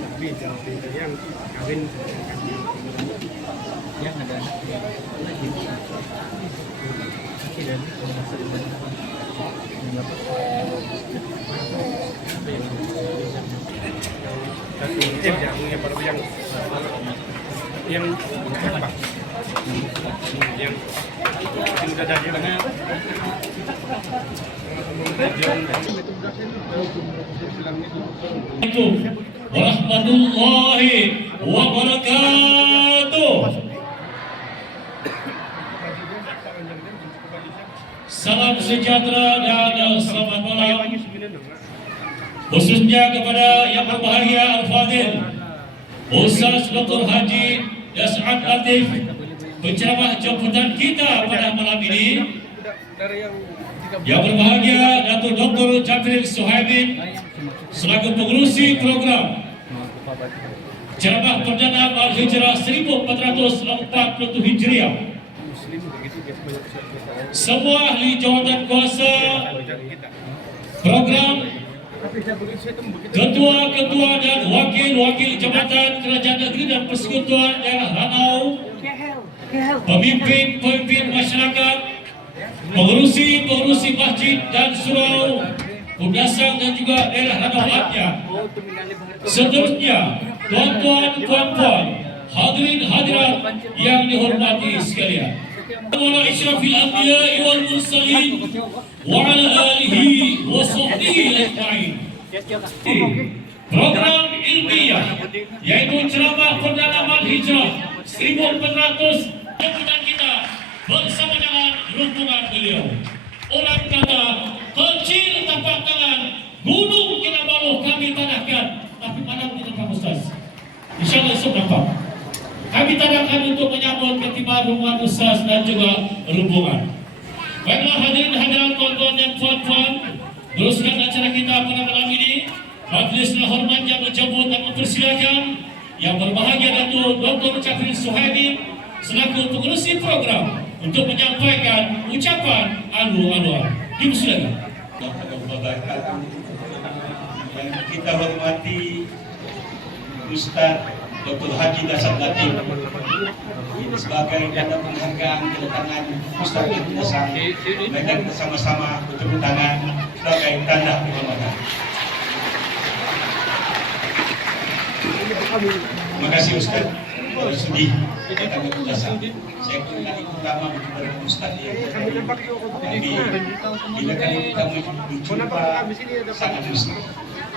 yang kawin yang ada yang udah dari mana? Assalamualaikum warahmatullahi wabarakatuh. Salam sejahtera dan selamat malam, khususnya kepada yang berbahagia Al-Fadhil Ustaz Dr. Haji Yas'ad Latif, penceramah jemputan kita pada malam ini. Yang berbahagia Datuk Dr. Jafril Suhaibin selaku pengurusi program ceramah perdana Al-Hijrah 1447 Hijriah. Semua ahli jawatan kuasa program, ketua-ketua dan wakil-wakil jabatan kerajaan negeri dan persekutuan daerah Ranau, pemimpin-pemimpin masyarakat, pengurusi masjid dan surau, Pundasang dan juga daerah Ranau Atnya. Seterusnya, tuan-tuan, puan-puan, hadirin hadirat yang dihormati sekalian. Wa isyrafil anbiya'i wal mursalin wa ala alihi wa sahbihi ajma'in. Program ilmiah yaitu ceramah perdana Al-Hijrah 1400 jemputan kita bersama dengan rombongan beliau. Orang kata kecil tapak tangan, gunung Kinabalu kami tanahkan, tapi malam kita Pak Ustaz. Insyaallah esok nampak. Kami tanahkan untuk menyambut ketiba rombongan Ustaz dan juga rombongan. Baiklah hadirin hadirat tuan-tuan dan puan-puan, teruskan acara kita pada malam ini. Majlis hormat yang menjemput dan mempersilakan yang berbahagia Datuk Dr. Jafril Suhaibin selaku pengurusi program untuk menyampaikan ucapan alu-aluan. Dipersilakan. Yang kita hormati Ustaz Dr. Haji Yas'ad Latif sebagai tanda penghargaan kedatangan Ustaz Dr. Yas'ad, mereka bersama-sama bertepuk tangan sebagai tanda penghormatan. Terima kasih Ustaz sudi datang ke Pundasang. Saya pun kali pertama berjumpa dengan Ustaz dia. Tapi bila kali pertama berjumpa sangat mesra.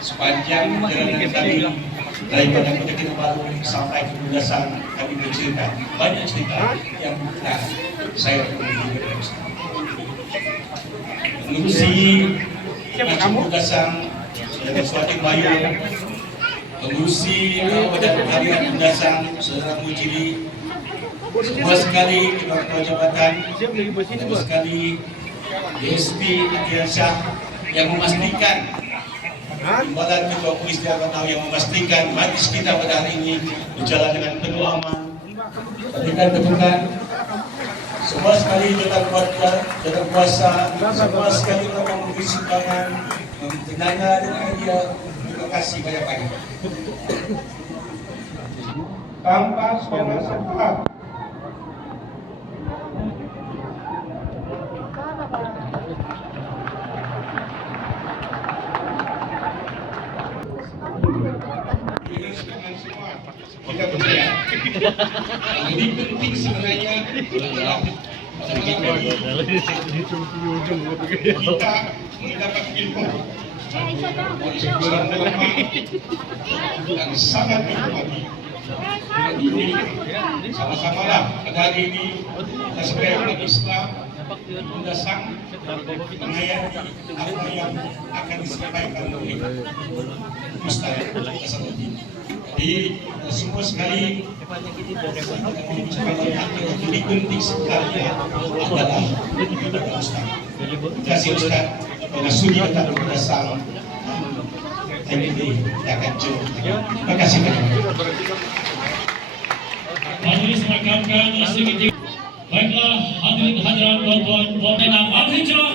Sepanjang perjalanan kami daripada Kota Kinabalu sampai ke Pundasang, kami bercerita banyak cerita yang telah saya perlukan dengan Ustaz. Mengurusi Masjid Pundasang Saudara Suati Bayu, pengurusi Badan Harian Pundasang Saudara Mujiri, semua sekali ketua jabatan, semua sekali DSP Adrian Shah yang memastikan, Timbalan Ketua Polis Daerah Ranau yang memastikan majlis kita pada hari ini berjalan dengan penuh aman, tekan-tekan. Semua sekali dalam kuasa, semua sekali orang memberi sumbangan, tenaga dan idea. Terima kasih banyak-banyak. Tanpa sekolah sekolah. Kita percaya. Lebih penting sebenarnya adalah kita mendapat ilmu dan sangat berhormati. Ini sama-samalah pada hari ini kita sebagai umat Islam Pundasang menghayati apa yang akan disampaikan oleh Ustaz Yas'ad Latif. Jadi semua sekali lebih penting sekali adalah Ustaz. Terima kasih Ustaz karena sudi datang ke Pundasang. Kita akan jumpa. Terima kasih banyak. Majlis merakamkan sedikit. Baiklah hadirin hadirat tuan-tuan, Al-Hijrah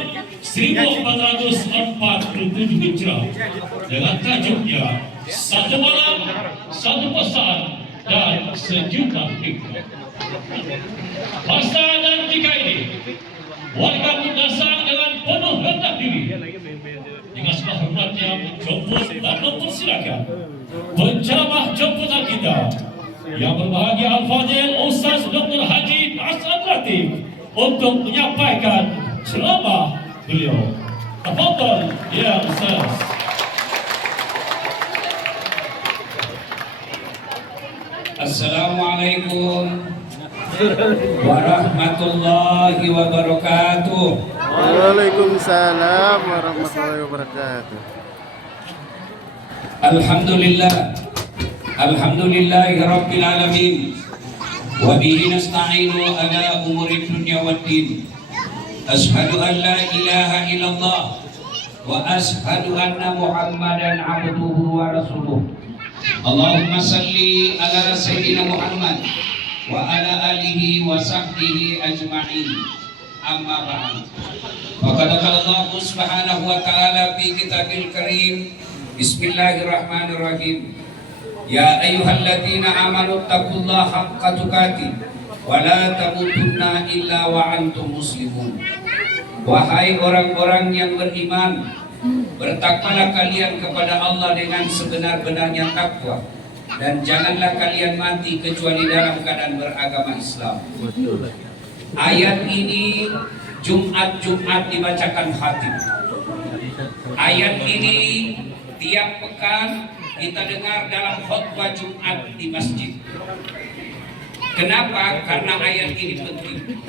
1447 Hijrah dengan tajuknya Satu Malam, Satu Pesan, dan Sejuta Hikmah. Masa dan ketika ini warga Kundasang dengan penuh rendah diri dengan hormatnya menjemput dan mempersilakan penceramah jemputan kita yang berbahagia Al-Fadhil Ustaz Dr. Haji Hasan Latif untuk menyampaikan ceramah beliau. Tafadhal ya Ustaz. Assalamualaikum warahmatullahi wabarakatuh. Waalaikumsalam warahmatullahi wabarakatuh. Alhamdulillahi rabbil alamin. Wa bihi nasta'inu ala umuri dunya waddin. Ashhadu an la ilaha illallah wa ashhadu anna Muhammadan abduhu wa rasuluh. Allahumma salli ala sayyidina Muhammad wa ala alihi wa sahbihi ajma'in. Amma ba'd. Faqad qala Allah subhanahu wa ta'ala fi kitabil karim. Bismillahirrahmanirrahim. Ya ayyuhalladzina amanu taqullaha haqqa tuqatih wa la tamutunna illa wa antum muslimun. Wahai orang-orang yang beriman, bertakwalah kalian kepada Allah dengan sebenar-benarnya takwa, dan janganlah kalian mati kecuali dalam keadaan beragama Islam. Ayat ini Jumat-Jumat dibacakan khatib. Ayat ini tiap pekan kita dengar dalam khutbah Jumat di masjid. Kenapa? Karena ayat ini penting.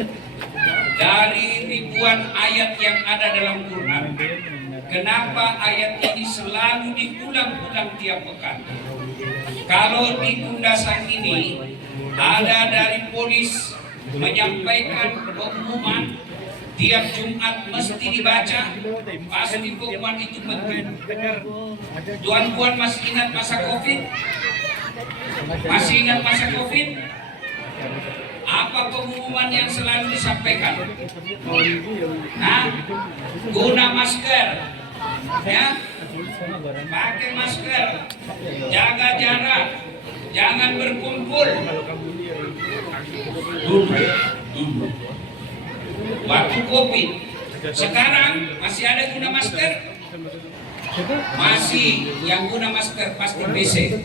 Dari ribuan ayat yang ada dalam Quran, kenapa ayat ini selalu diulang-ulang tiap pekan? Kalau di Kundasang ini ada dari polis menyampaikan pengumuman tiap Jumat mesti dibaca, pasti pengumuman itu penting. Tuan-tuan masih ingat masa Covid? Masih ingat masa Covid? Apa pengumuman yang selalu disampaikan? Nah, guna masker, ya, pakai masker, jaga jarak, jangan berkumpul. Waktu Covid, sekarang masih ada guna masker? Masih, yang guna masker pasti BC.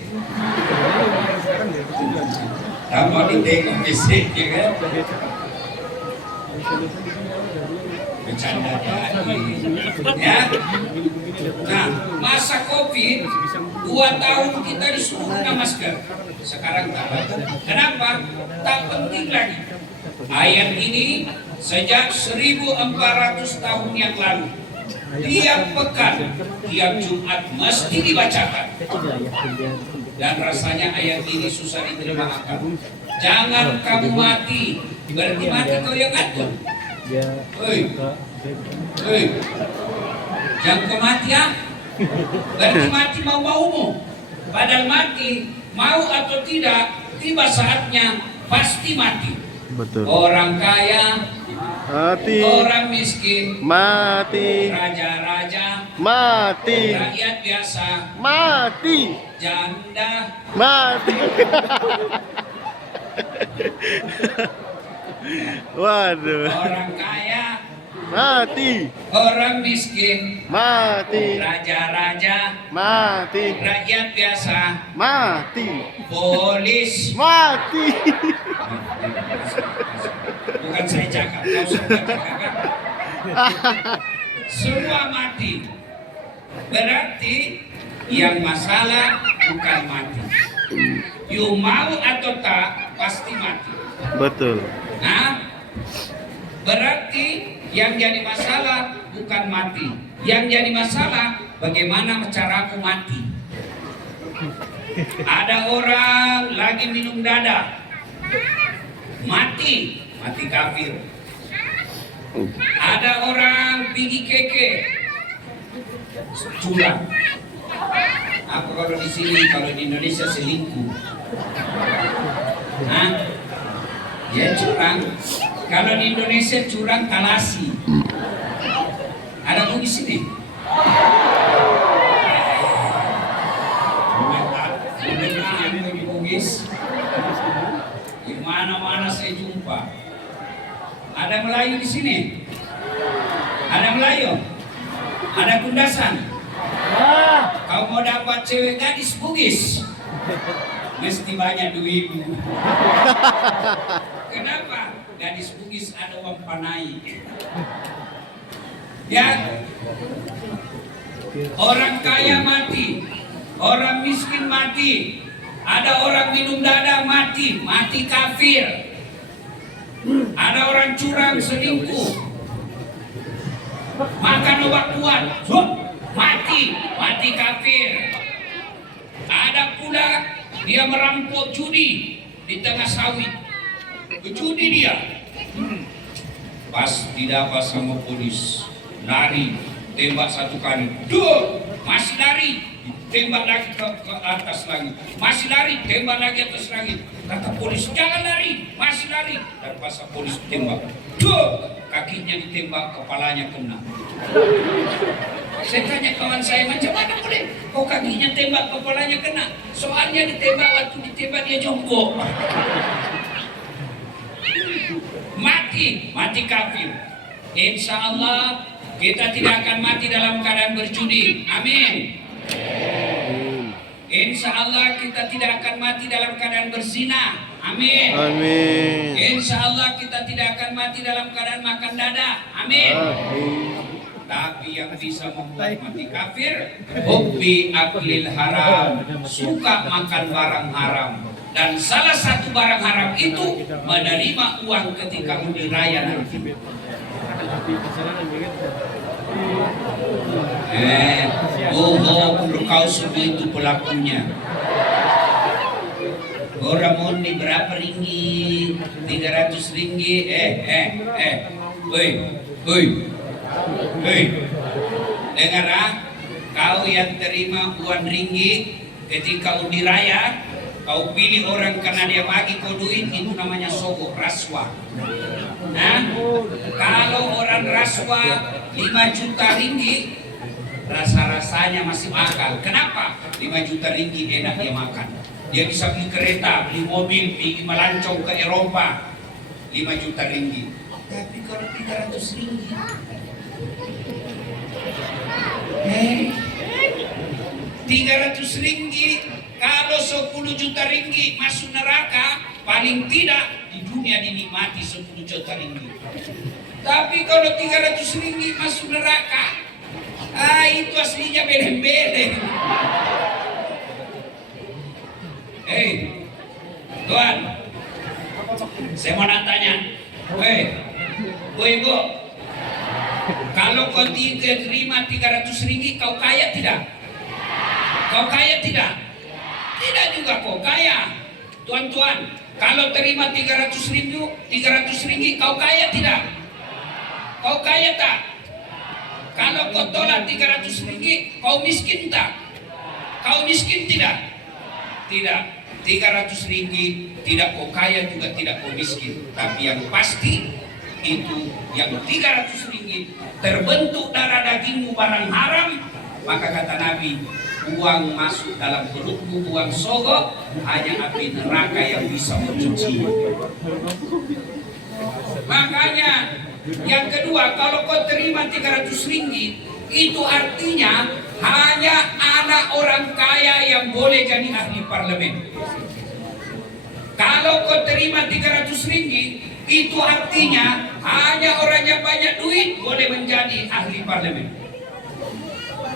Kamu ditengok BC, ya kan? Bercanda ya. Nah, masa Covid 2 tahun kita disuruh guna masker. Sekarang tak. Kenapa? Tak penting lagi. Ayat ini sejak 1400 tahun yang lalu, tiap pekan, tiap Jumat mesti dibacakan. Dan rasanya ayat ini susah diterima akal. Jangan kamu mati, berarti mati kau yang atur. Hei, jangan kau mati ya. Berarti mati mau-maumu. Padahal mati, mau atau tidak, tiba saatnya pasti mati. Betul. Orang kaya Mati. Orang miskin Mati. Raja-raja Mati. Rakyat biasa Mati. Janda Mati. Waduh. Orang kaya Mati. Orang miskin Mati. Raja-raja Mati. Rakyat biasa Mati. Polis Mati. Bukan saya cakap, kau sudah cakap. Semua mati. Berarti yang masalah bukan mati. You mau atau tak pasti mati. Betul. Nah, berarti yang jadi masalah bukan mati. Yang jadi masalah bagaimana caraku mati. Ada orang lagi minum dada, mati kafir. Ada orang pergi keke, curang. Apa kalau di sini, kalau di Indonesia selingkuh? Hah? Ya curang. Kalau di Indonesia curang talasi. Ada bugis ini? Bugis. Di mana-mana saya jumpa. Ada Melayu di sini? Ada Melayu? Ada Kundasan? Kau mau dapat cewek gadis Bugis? Mesti banyak duitmu. Kenapa? Gadis Bugis ada uang panai. Ya, orang kaya mati, orang miskin mati, ada orang minum dada mati, mati kafir. Ada orang curang selingkuh, makan obat kuat, mati kafir. Ada pula dia merampok judi di tengah sawit, judi dia. Pas didapat sama polis, lari, tembak satu kali, masih lari, tembak lagi ke atas lagi, masih lari, tembak lagi atas lagi. Kata polis, jangan lari, masih lari. Dan pas polis tembak, kakinya ditembak, kepalanya kena. Saya tanya kawan saya, macam mana boleh? Kok kakinya tembak, kepalanya kena? Soalnya ditembak, waktu ditembak dia jongkok. Mati kafir. Insya Allah kita tidak akan mati dalam keadaan berjudi. Amin. Insya Allah kita tidak akan mati dalam keadaan berzina. Amin. Amin. Insya Allah kita tidak akan mati dalam keadaan makan dada. Amin. Tapi yang bisa membuat mati kafir, hobi aklil haram, suka makan barang haram. Dan salah satu barang haram itu menerima uang ketika undi raya nanti. Kau semua itu pelakunya. Orang undi berapa ringgit? 300 ringgit. Dengar ah, kau yang terima uang ringgit ketika undi raya, kau pilih orang karena dia bagi kau duit, itu namanya sogok, rasuah. Nah, kalau orang rasuah 5 juta ringgit, rasa-rasanya masih akal. Kenapa? 5 juta ringgit enak dia makan. Dia bisa beli kereta, beli mobil, pergi melancong ke Eropa. 5 juta ringgit. Tapi kalau 300 ringgit, 300 ringgit, kalau 10 juta ringgit masuk neraka, paling tidak di dunia dinikmati 10 juta ringgit. Tapi kalau 300 ringgit masuk neraka, itu aslinya bedeng-bedeng. Tuan, saya mau tanya, Bu, kalau kau terima 300 ringgit, kau kaya tidak? Kau kaya tidak? Tidak juga kau kaya. Tuan-tuan, kalau terima 300 ringgit, kau kaya tidak? Kau kaya tak? Kalau kau tolak 300 ringgit, kau miskin tak? Kau miskin tidak? Tidak. 300 ringgit tidak kau kaya juga tidak kau miskin. Tapi yang pasti itu yang 300 ringgit terbentuk darah dagingmu barang haram, maka kata Nabi, uang masuk dalam perutmu, uang sogok, hanya api neraka yang bisa mencuci. Makanya yang kedua, kalau kau terima 300 ringgit, itu artinya hanya anak orang kaya yang boleh jadi ahli parlemen. Kalau kau terima 300 ringgit, itu artinya hanya orang yang banyak duit boleh menjadi ahli parlemen.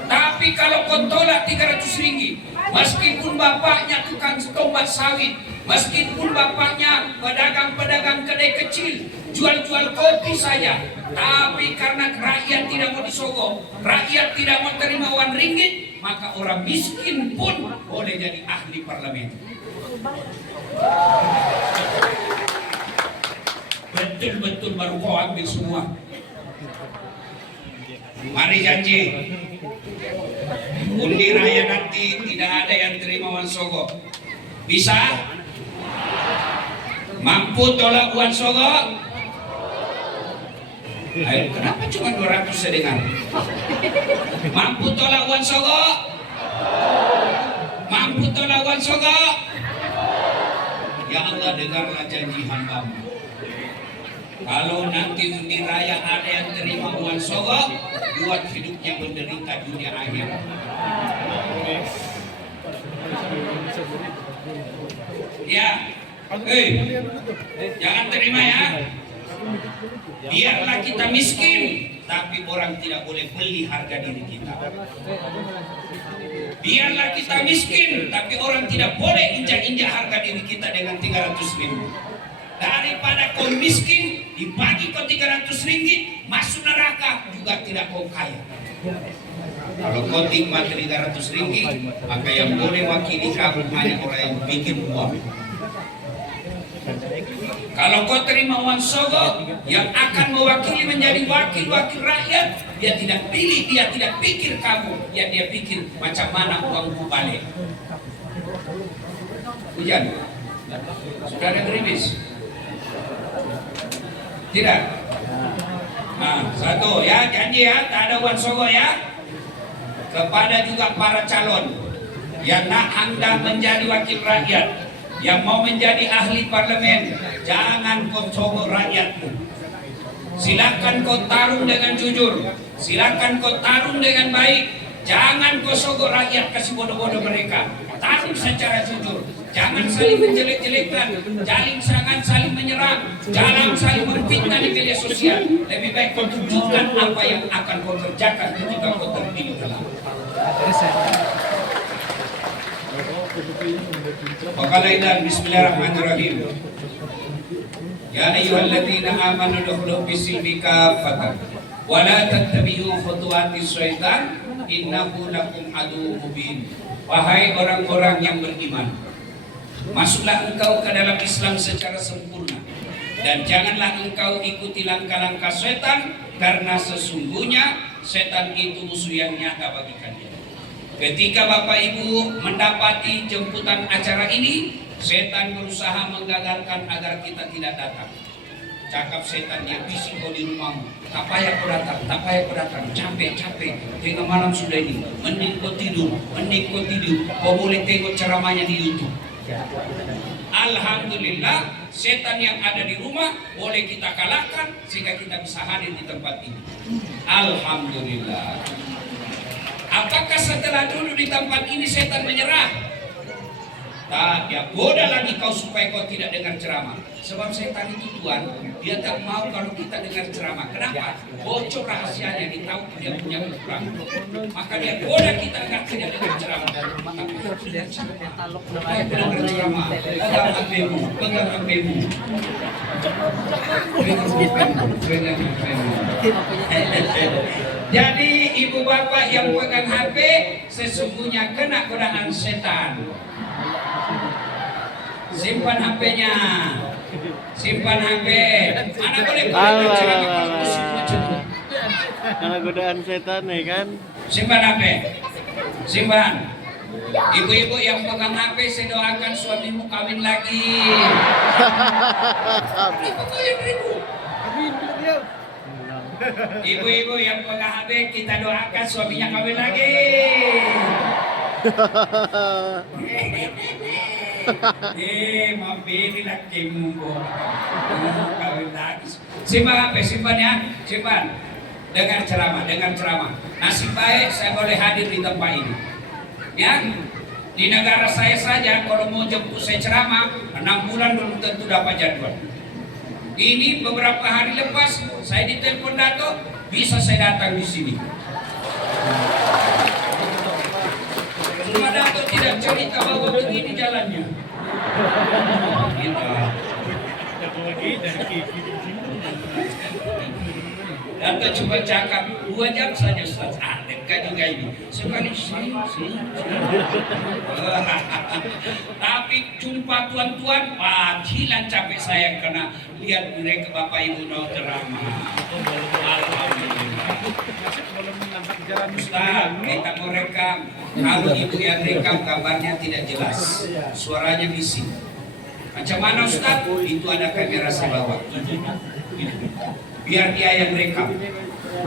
Tapi kalau kau tolak 300 ringgit, meskipun bapaknya tukang tombak sawit, meskipun bapaknya pedagang-pedagang kedai kecil, jual-jual kopi saja, tapi karena rakyat tidak mau disogok, rakyat tidak mau terima uang ringgit, maka orang miskin pun boleh jadi ahli parlemen. Betul-betul baru kau ambil semua. Mari janji, undi raya nanti tidak ada yang terima uang sogok. Bisa? Mampu tolak uang sogok? Ayo, kenapa cuma 200 saya dengar? Mampu tolak Wan Sogo? Mampu tolak Wan Sogo? Ya Allah, dengarlah janji hamba-Mu. Kalau nanti undi raya ada yang terima Wan Sogo, buat hidupnya menderita dunia akhirat. Ya, jangan terima ya. Biarlah kita miskin, tapi orang tidak boleh beli harga diri kita. Biarlah kita miskin, tapi orang tidak boleh injak-injak harga diri kita dengan 300.000. Daripada kau miskin, dibagi kau 300 ringgit, masuk neraka juga tidak kau kaya. Kalau kau nikmat 300 ringgit, maka yang boleh wakili kamu hanya orang yang bikin uang. Kalau kau terima Wan Sogo yang akan mewakili menjadi wakil-wakil rakyat, dia tidak pilih, dia tidak pikir kamu, yang dia pikir macam mana uangku balik. Hujan, sudah ada gerimis? Tidak. Nah, satu ya, janji ya, tak ada Wan Sogo ya. Kepada juga para calon yang nak hendak menjadi wakil rakyat, yang mau menjadi ahli parlemen, jangan kau sogok rakyatmu. Silakan kau tarung dengan jujur, silakan kau tarung dengan baik. Jangan kau sogok rakyat, kasih bodoh-bodoh mereka. Tarung secara jujur, jangan saling menjelek-jelekkan, jangan saling menyerang, jangan saling memfitnah di media sosial. Lebih baik kau tunjukkan apa yang akan kau kerjakan ketika kau terpilih kelak. Waqalaidan bismillahirrahmanirrahim. Ya ayyuhalladzina amanu dukhulu fis-silmi kaffatan wa la tattabi'u khutuwatis syaitan innahu lakum aduwwun mubin. Wahai orang-orang yang beriman, masuklah engkau ke dalam Islam secara sempurna dan janganlah engkau ikuti langkah-langkah setan, karena sesungguhnya setan itu musuh yang nyata bagi kalian. Ketika Bapak Ibu mendapati jemputan acara ini, setan berusaha menggagalkan agar kita tidak datang. Cakap setan yang bisik kau di rumahmu, tak payah kau datang, tak payah kau datang, capek, tengah malam sudah ini, mending kau tidur, kau boleh tengok ceramahnya di YouTube. Alhamdulillah, setan yang ada di rumah boleh kita kalahkan sehingga kita bisa hadir di tempat ini. Alhamdulillah. Apakah setelah dulu di tempat ini setan menyerah? Tak, dia goda lagi kau supaya kau tidak dengar ceramah. Sebab setan itu Tuhan, dia tak mau kalau kita dengar ceramah. Kenapa? Bocor rahasianya, ditahu dia punya kekurangan. Maka dia goda kita agar tidak dengar ceramah. Tapi sudah dengar ceramah. Pegang HP-mu, pegang HP-mu. Pegang HP-mu. Jadi ibu bapak yang pegang HP sesungguhnya kena godaan setan. Simpan HP-nya, simpan HP. Mana boleh kalau musik macam ini. Karena godaan setan nih kan. Simpan HP, simpan. Ibu-ibu yang pegang HP, saya doakan suamimu kawin lagi. Ibu-ibu yang pegang HP, kita doakan suaminya kawin lagi. Mampir lakimu kawin lagi. Simpan HP, simpan ya, simpan. Dengar ceramah. Nasib baik saya boleh hadir di tempat ini. Ya, di negara saya saja kalau mau jemput saya ceramah 6 bulan belum tentu dapat jadwal. Ini beberapa hari lepas saya ditelepon Dato, bisa saya datang di sini. Cuma Dato tidak cerita bahwa begini jalannya. Dato cuma cakap 2 jam saja Ustaz. Dekat juga ini. Sekali sini. Tapi jumpa tuan-tuan, hilang capek saya karena lihat mereka Bapak Ibu mau ceramah. Alhamdulillah. Ustaz, kita mau rekam. Kalau ibu yang rekam kabarnya tidak jelas, suaranya bising. Macam mana Ustaz? Itu ada kamera saya bawa. biar dia yang rekam.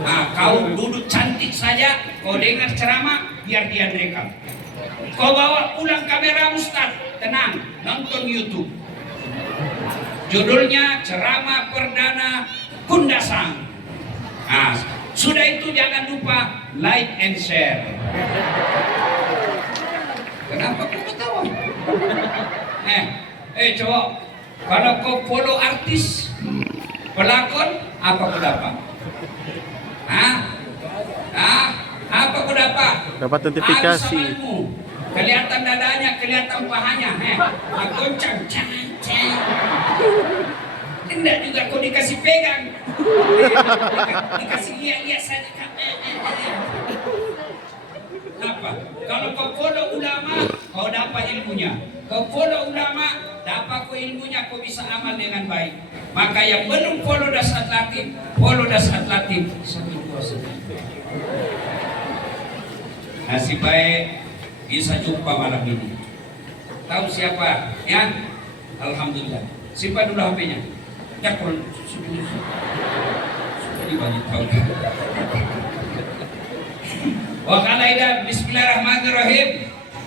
Nah, kau duduk cantik saja, kau dengar ceramah, biar dia rekam. Kau bawa pulang kamera Ustaz, tenang, nonton YouTube. Judulnya ceramah perdana Kundasang. Nah, sudah itu jangan lupa like and share. Kenapa kau ketawa? Cowok, kalau kau follow artis, pelakon, apa kau dapat? Apa kau dapat? Dapat notifikasi. Kelihatan dadanya, kelihatan pahanya. Goncang, cang. Tidak juga kau dikasih pegang. Dikasih lihat-lihat saja. Apa? Kalau kau follow ulama, kau dapat ilmunya. Kau follow ulama, dapat kau ilmunya, kau bisa amal dengan baik. Maka yang belum follow Dasat Latif, follow Dasat Latif. Nasib baik bisa jumpa malam ini. Tahu siapa? Ya, alhamdulillah. Simpan dulu HP-nya. Ya, kalau sudah banyak tahu. Wa qala ida bismillahirrahmanirrahim.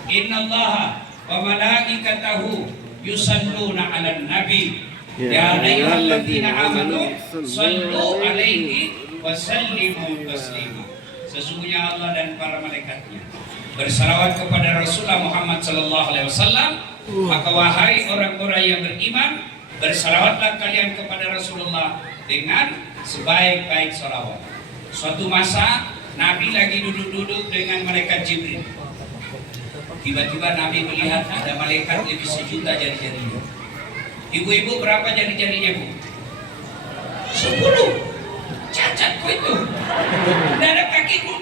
Innallaha wa malaikatahu yusalluna 'alan nabi. Ya ayyuhalladzina amanu sallu 'alaihi wa sallimu taslima. Sesungguhnya Allah dan para malaikatnya bersalawat kepada Rasulullah Muhammad sallallahu alaihi wasallam. Maka wahai orang-orang yang beriman, bersalawatlah kalian kepada Rasulullah dengan sebaik-baik salawat. Suatu masa Nabi lagi duduk-duduk dengan malaikat Jibril. Tiba-tiba Nabi melihat ada malaikat lebih 1.000.000 jari-jarinya. Ibu-ibu berapa jari-jarinya, Bu? 10. Cacat kok itu. Tidak ada kakiku.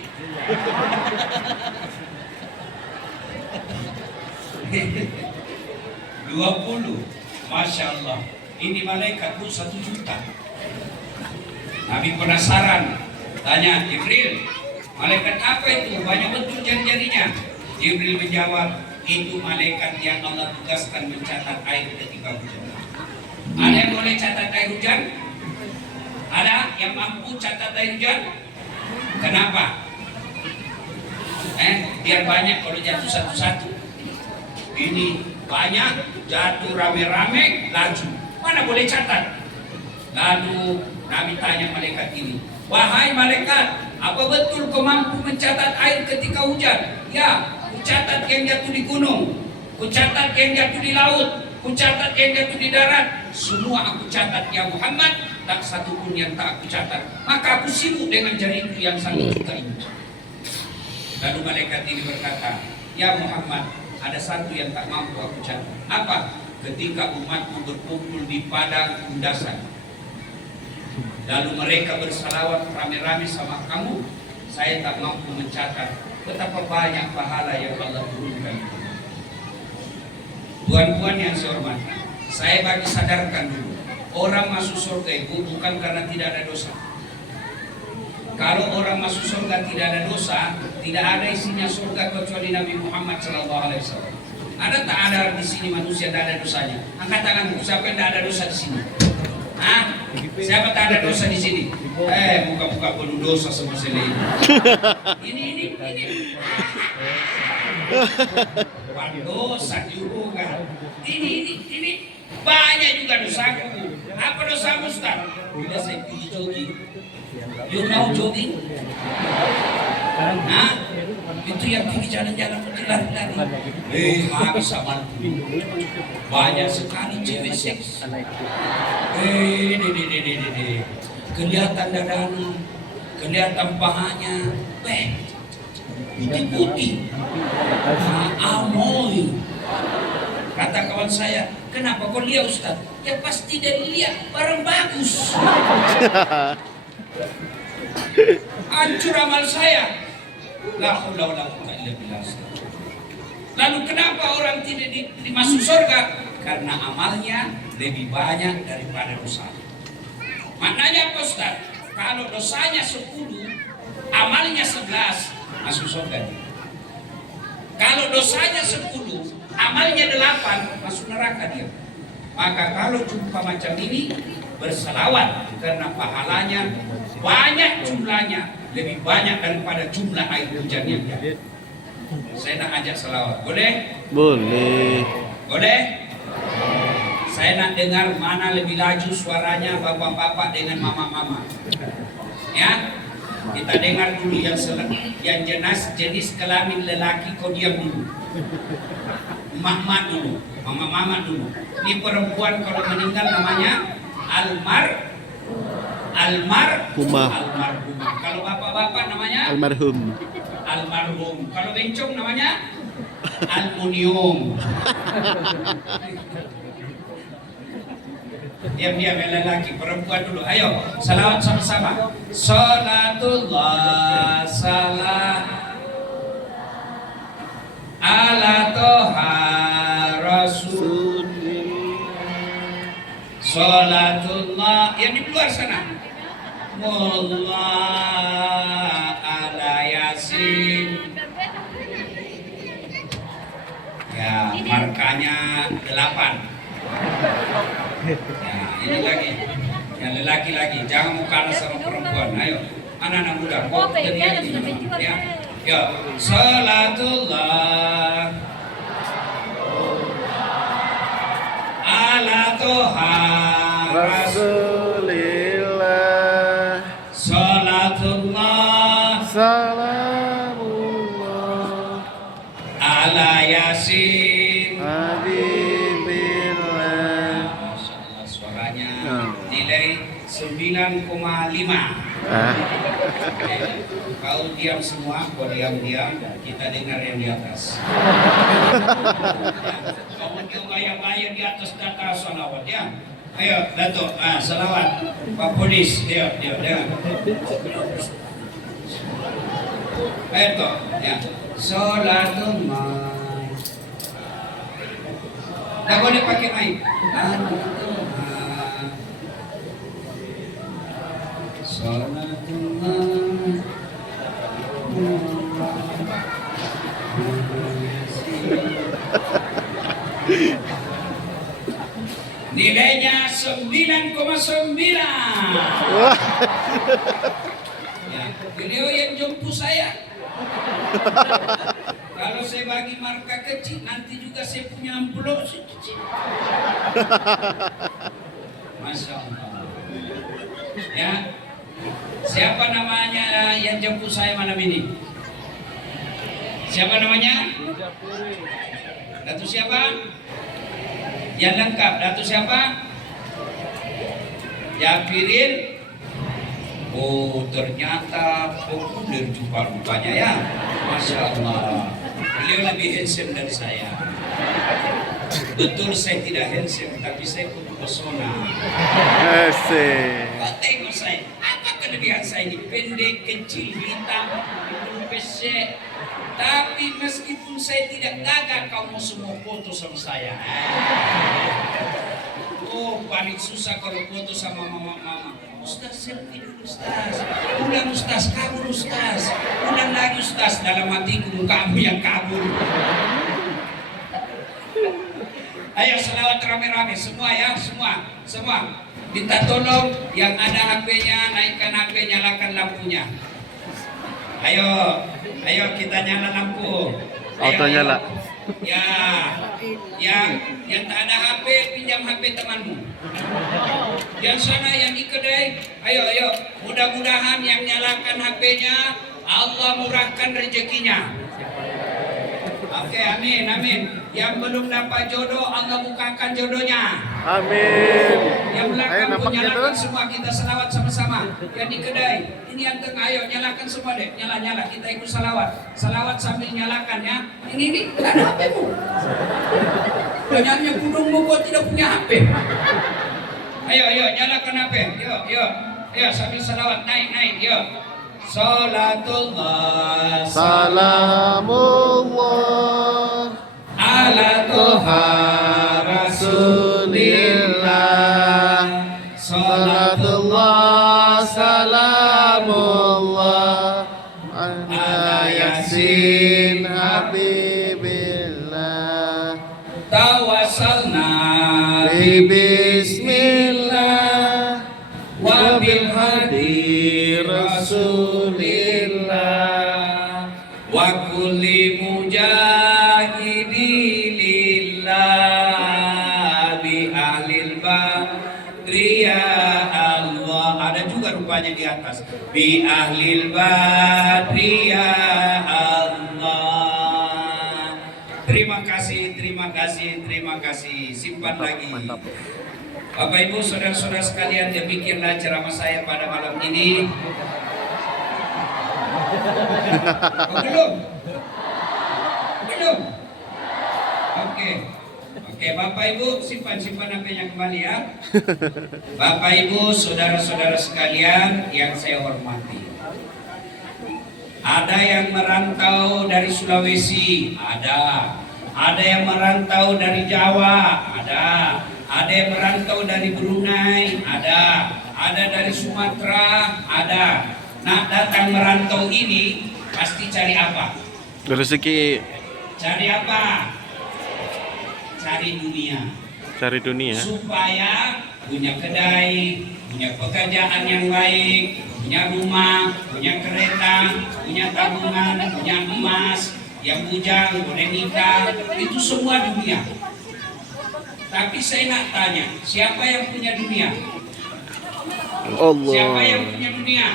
20. Masya Allah. Ini malaikat pun 1 juta. Nabi penasaran. Tanya Jibril, malaikat apa itu? Banyak betul jari-jarinya. Jibril menjawab, itu malaikat yang Allah tugaskan mencatat air ketika hujan. Ada yang boleh catat air hujan? Ada yang mampu catat air hujan? Kenapa? Biar banyak kalau jatuh satu-satu. Ini banyak jatuh rame-rame laju. Mana boleh catat? Lalu Nabi tanya malaikat ini, wahai malaikat, apa betul kau mampu mencatat air ketika hujan? Ya, kucatat yang jatuh di gunung, kucatat yang jatuh di laut, kucatat yang jatuh di darat. Semua aku catat ya Muhammad, tak satu pun yang tak aku catat. Maka aku sibuk dengan jariku yang sangat kita ini. Lalu malaikat ini berkata, ya Muhammad, ada satu yang tak mampu aku catat. Apa? Ketika umatku berkumpul di padang Kundasan, lalu mereka bersalawat rame-rame sama kamu, saya tak mampu mencatat betapa banyak pahala yang Allah turunkan. Tuan-tuan yang saya hormati, saya bagi sadarkan dulu, orang masuk surga itu bukan karena tidak ada dosa. Kalau orang masuk surga tidak ada dosa, tidak ada isinya surga kecuali Nabi Muhammad SAW. Ada tak ada di sini manusia tidak ada dosanya? Angkat tangan, siapa yang tidak ada dosa di sini? Hah? Siapa tak ada dosa di sini? Muka-muka penuh dosa semua selain. Ini. Dosa juga. Ini banyak juga dosaku. Apa dosamu, Ustaz? Bila saya pergi jogging. You mau jogging? Nah, itu yang pergi jalan-jalan pergi lari-lari. Habis amanku. Banyak sekali cewek seks. Kelihatan dadanya, kelihatan pahanya. Putih-putih. Amoy. Kata kawan saya, kenapa kau lihat Ustaz? Ya pasti dari lihat barang bagus. Hancur amal saya. La haula wala quwwata illa billah. Lalu kenapa orang tidak dimasuk surga? Karena amalnya lebih banyak daripada dosa. Maknanya apa Ustaz? Kalau dosanya 10, amalnya 11, masuk surga. Kalau dosanya 10, amalnya 8, masuk neraka dia. Maka kalau jumpa macam ini, berselawat karena pahalanya banyak jumlahnya, lebih banyak daripada jumlah air hujan yang jatuh. Saya nak ajak selawat, boleh? Boleh. Boleh? Saya nak dengar mana lebih laju suaranya bapak-bapak dengan mama-mama. Ya, kita dengar dulu yang jenis kelamin lelaki, kau diam dulu. Mama dulu, mama-mama dulu. Ini perempuan kalau meninggal namanya Almarhumah. Kalau bapak-bapak namanya Almarhum. almarhum. Kalau bencong namanya aluminium. Diam-diam yang lelaki, perempuan dulu. Ayo, salawat sama-sama. Salatullah salam ala toha rasul. Salatullah yang di luar sana. Mullah ala yasin. Ya, markanya 8. Ya, ini lagi. Yang lelaki lagi, jangan mau kalah sama perempuan. Ayo, anak-anak muda, kok jadi ini. Ya. Ya, salatullah ala toha Rasulillah. salatullah Salamullah. ala yasin. Habibillah. Masya Allah, suaranya Oh. nilai 9,5. Ah. Kau diam semua, kau diam-diam, kita dengar yang di atas. Kau mau gaya-gaya di atas data salawat ya. Ayo, Dato', salawat. Pak Polis, dia, dengar. Ayo toh, ya. Salatullah. Tak boleh pakai mic. Salatullah. Nilainya 9,9. Ya, beliau yang jemput saya. Kalau saya bagi marka kecil, nanti juga saya punya amplop kecil. Masya Allah. Ya, siapa namanya yang jemput saya malam ini? Siapa namanya? Datuk siapa? Yang lengkap, Datuk siapa? Jafirin. Oh, ternyata populer juga rupanya ya. Masya Allah. Beliau lebih handsome dari saya. Betul saya tidak handsome, tapi saya punya pesona. Asik. Kau tengok saya, apa kelebihan saya ini? Pendek, kecil, hitam, belum pesek. Tapi meskipun saya tidak gagah, kau mau semua foto sama saya. Oh, paling susah kalau foto sama mama-mama. Ustaz, selfie dulu Ustaz. Ulang Ustaz, kabur Ustaz. Ulang lagi Ustaz. Dalam hatiku kamu yang kabur. Ayo selawat rame-rame semua ya, semua. Minta tolong yang ada HP-nya, naikkan HP, nyalakan lampunya. Ayo kita nyala lampu. Auto nyala. Ya, yang tak ada HP, pinjam HP temanmu. Yang sana, yang di kedai, ayo. Mudah-mudahan yang nyalakan HP-nya, Allah murahkan rezekinya. Oke, amin. Yang belum dapat jodoh, Allah bukakan jodohnya. Amin. Yang belakang Ayo, pun nampaknya nyalakan tuh. semua, kita selawat sama-sama. Yang di kedai, ini yang tengah, ayo nyalakan semua deh, nyala, kita ikut salawat sambil nyalakan ya. Ini, ada HP-mu. Banyaknya kudungmu kok tidak punya HP. Ayo, nyalakan HP, yuk, sambil salawat, naik, yuk. Salatullah Salamullah ala toha rasulillah. Salatullah Salamullah ala yasin habibillah Tawassalna Bismillah rupanya di atas. Bi ahlil badri ya Allah. Terima kasih, terima kasih, terima kasih. Simpan lagi. Bapak Ibu, saudara-saudara sekalian, demikianlah ceramah saya pada malam ini. Oh, belum? Belum? Oke. Oke, Bapak Ibu, simpan HP-nya kembali ya. Bapak Ibu, saudara-saudara sekalian yang saya hormati. Ada yang merantau dari Sulawesi, ada. Ada yang merantau dari Jawa, ada. Ada yang merantau dari Brunei, ada. Ada dari Sumatera, ada. Nah, datang merantau ini pasti cari apa? Rezeki. Cari apa? Cari dunia. Cari dunia. Supaya punya kedai, punya pekerjaan yang baik, punya rumah, punya kereta, punya tabungan, punya emas, yang bujang, boleh nikah, itu semua dunia. Tapi saya nak tanya, siapa yang punya dunia? Allah. Siapa yang punya dunia?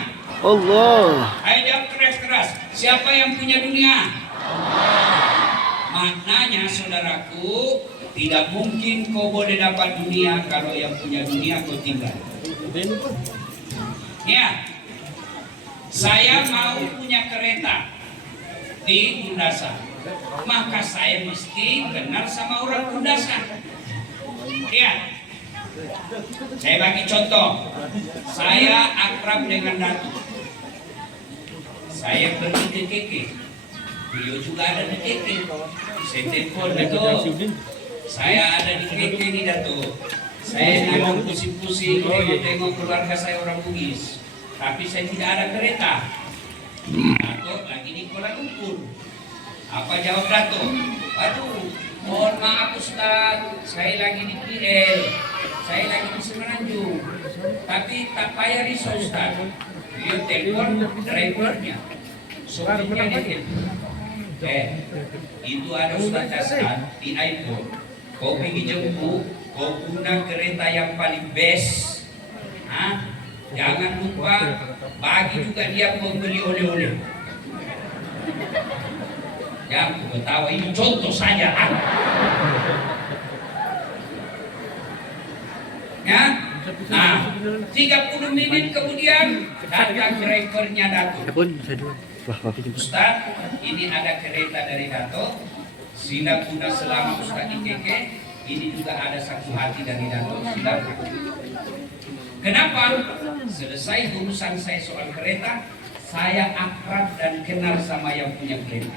Allah. Ayo jawab keras-keras. Siapa yang punya dunia? Maknanya saudaraku, tidak mungkin kau boleh dapat dunia kalau yang punya dunia kau tinggal. Ya, saya mau punya kereta di Kundasan, maka saya mesti kenal sama orang Kundasan. Ya, saya bagi contoh. Saya akrab dengan Datuk. Saya pergi ke KK, beliau juga ada di KK. Saya telepon Datuk, saya ada di KK nih Datuk. Saya memang pusing-pusing tengok keluarga saya orang Bugis, tapi saya tidak ada kereta. Datuk lagi di Kuala Lumpur. Apa jawab Datuk? Aduh, mohon maaf Ustaz, saya lagi di PL, saya lagi di Semenanjung, tapi tak payah risau Ustaz. Dia telepon drivernya, sopirnya dia. Itu ada Ustaz Dasar di iPhone. Kau pergi jemput, kau guna kereta yang paling best. Jangan lupa bagi juga dia membeli oleh-oleh. Jangan ketawa, ini contoh saja. Ya, nah 30 menit kemudian datang drivernya Datuk. Ustaz, ini ada kereta dari Datuk. Sila guna selama Ustaz di KK. Ini juga ada satu hati dari Datuk. Silakan. Kenapa? Selesai urusan saya soal kereta, saya akrab dan kenal sama yang punya kereta.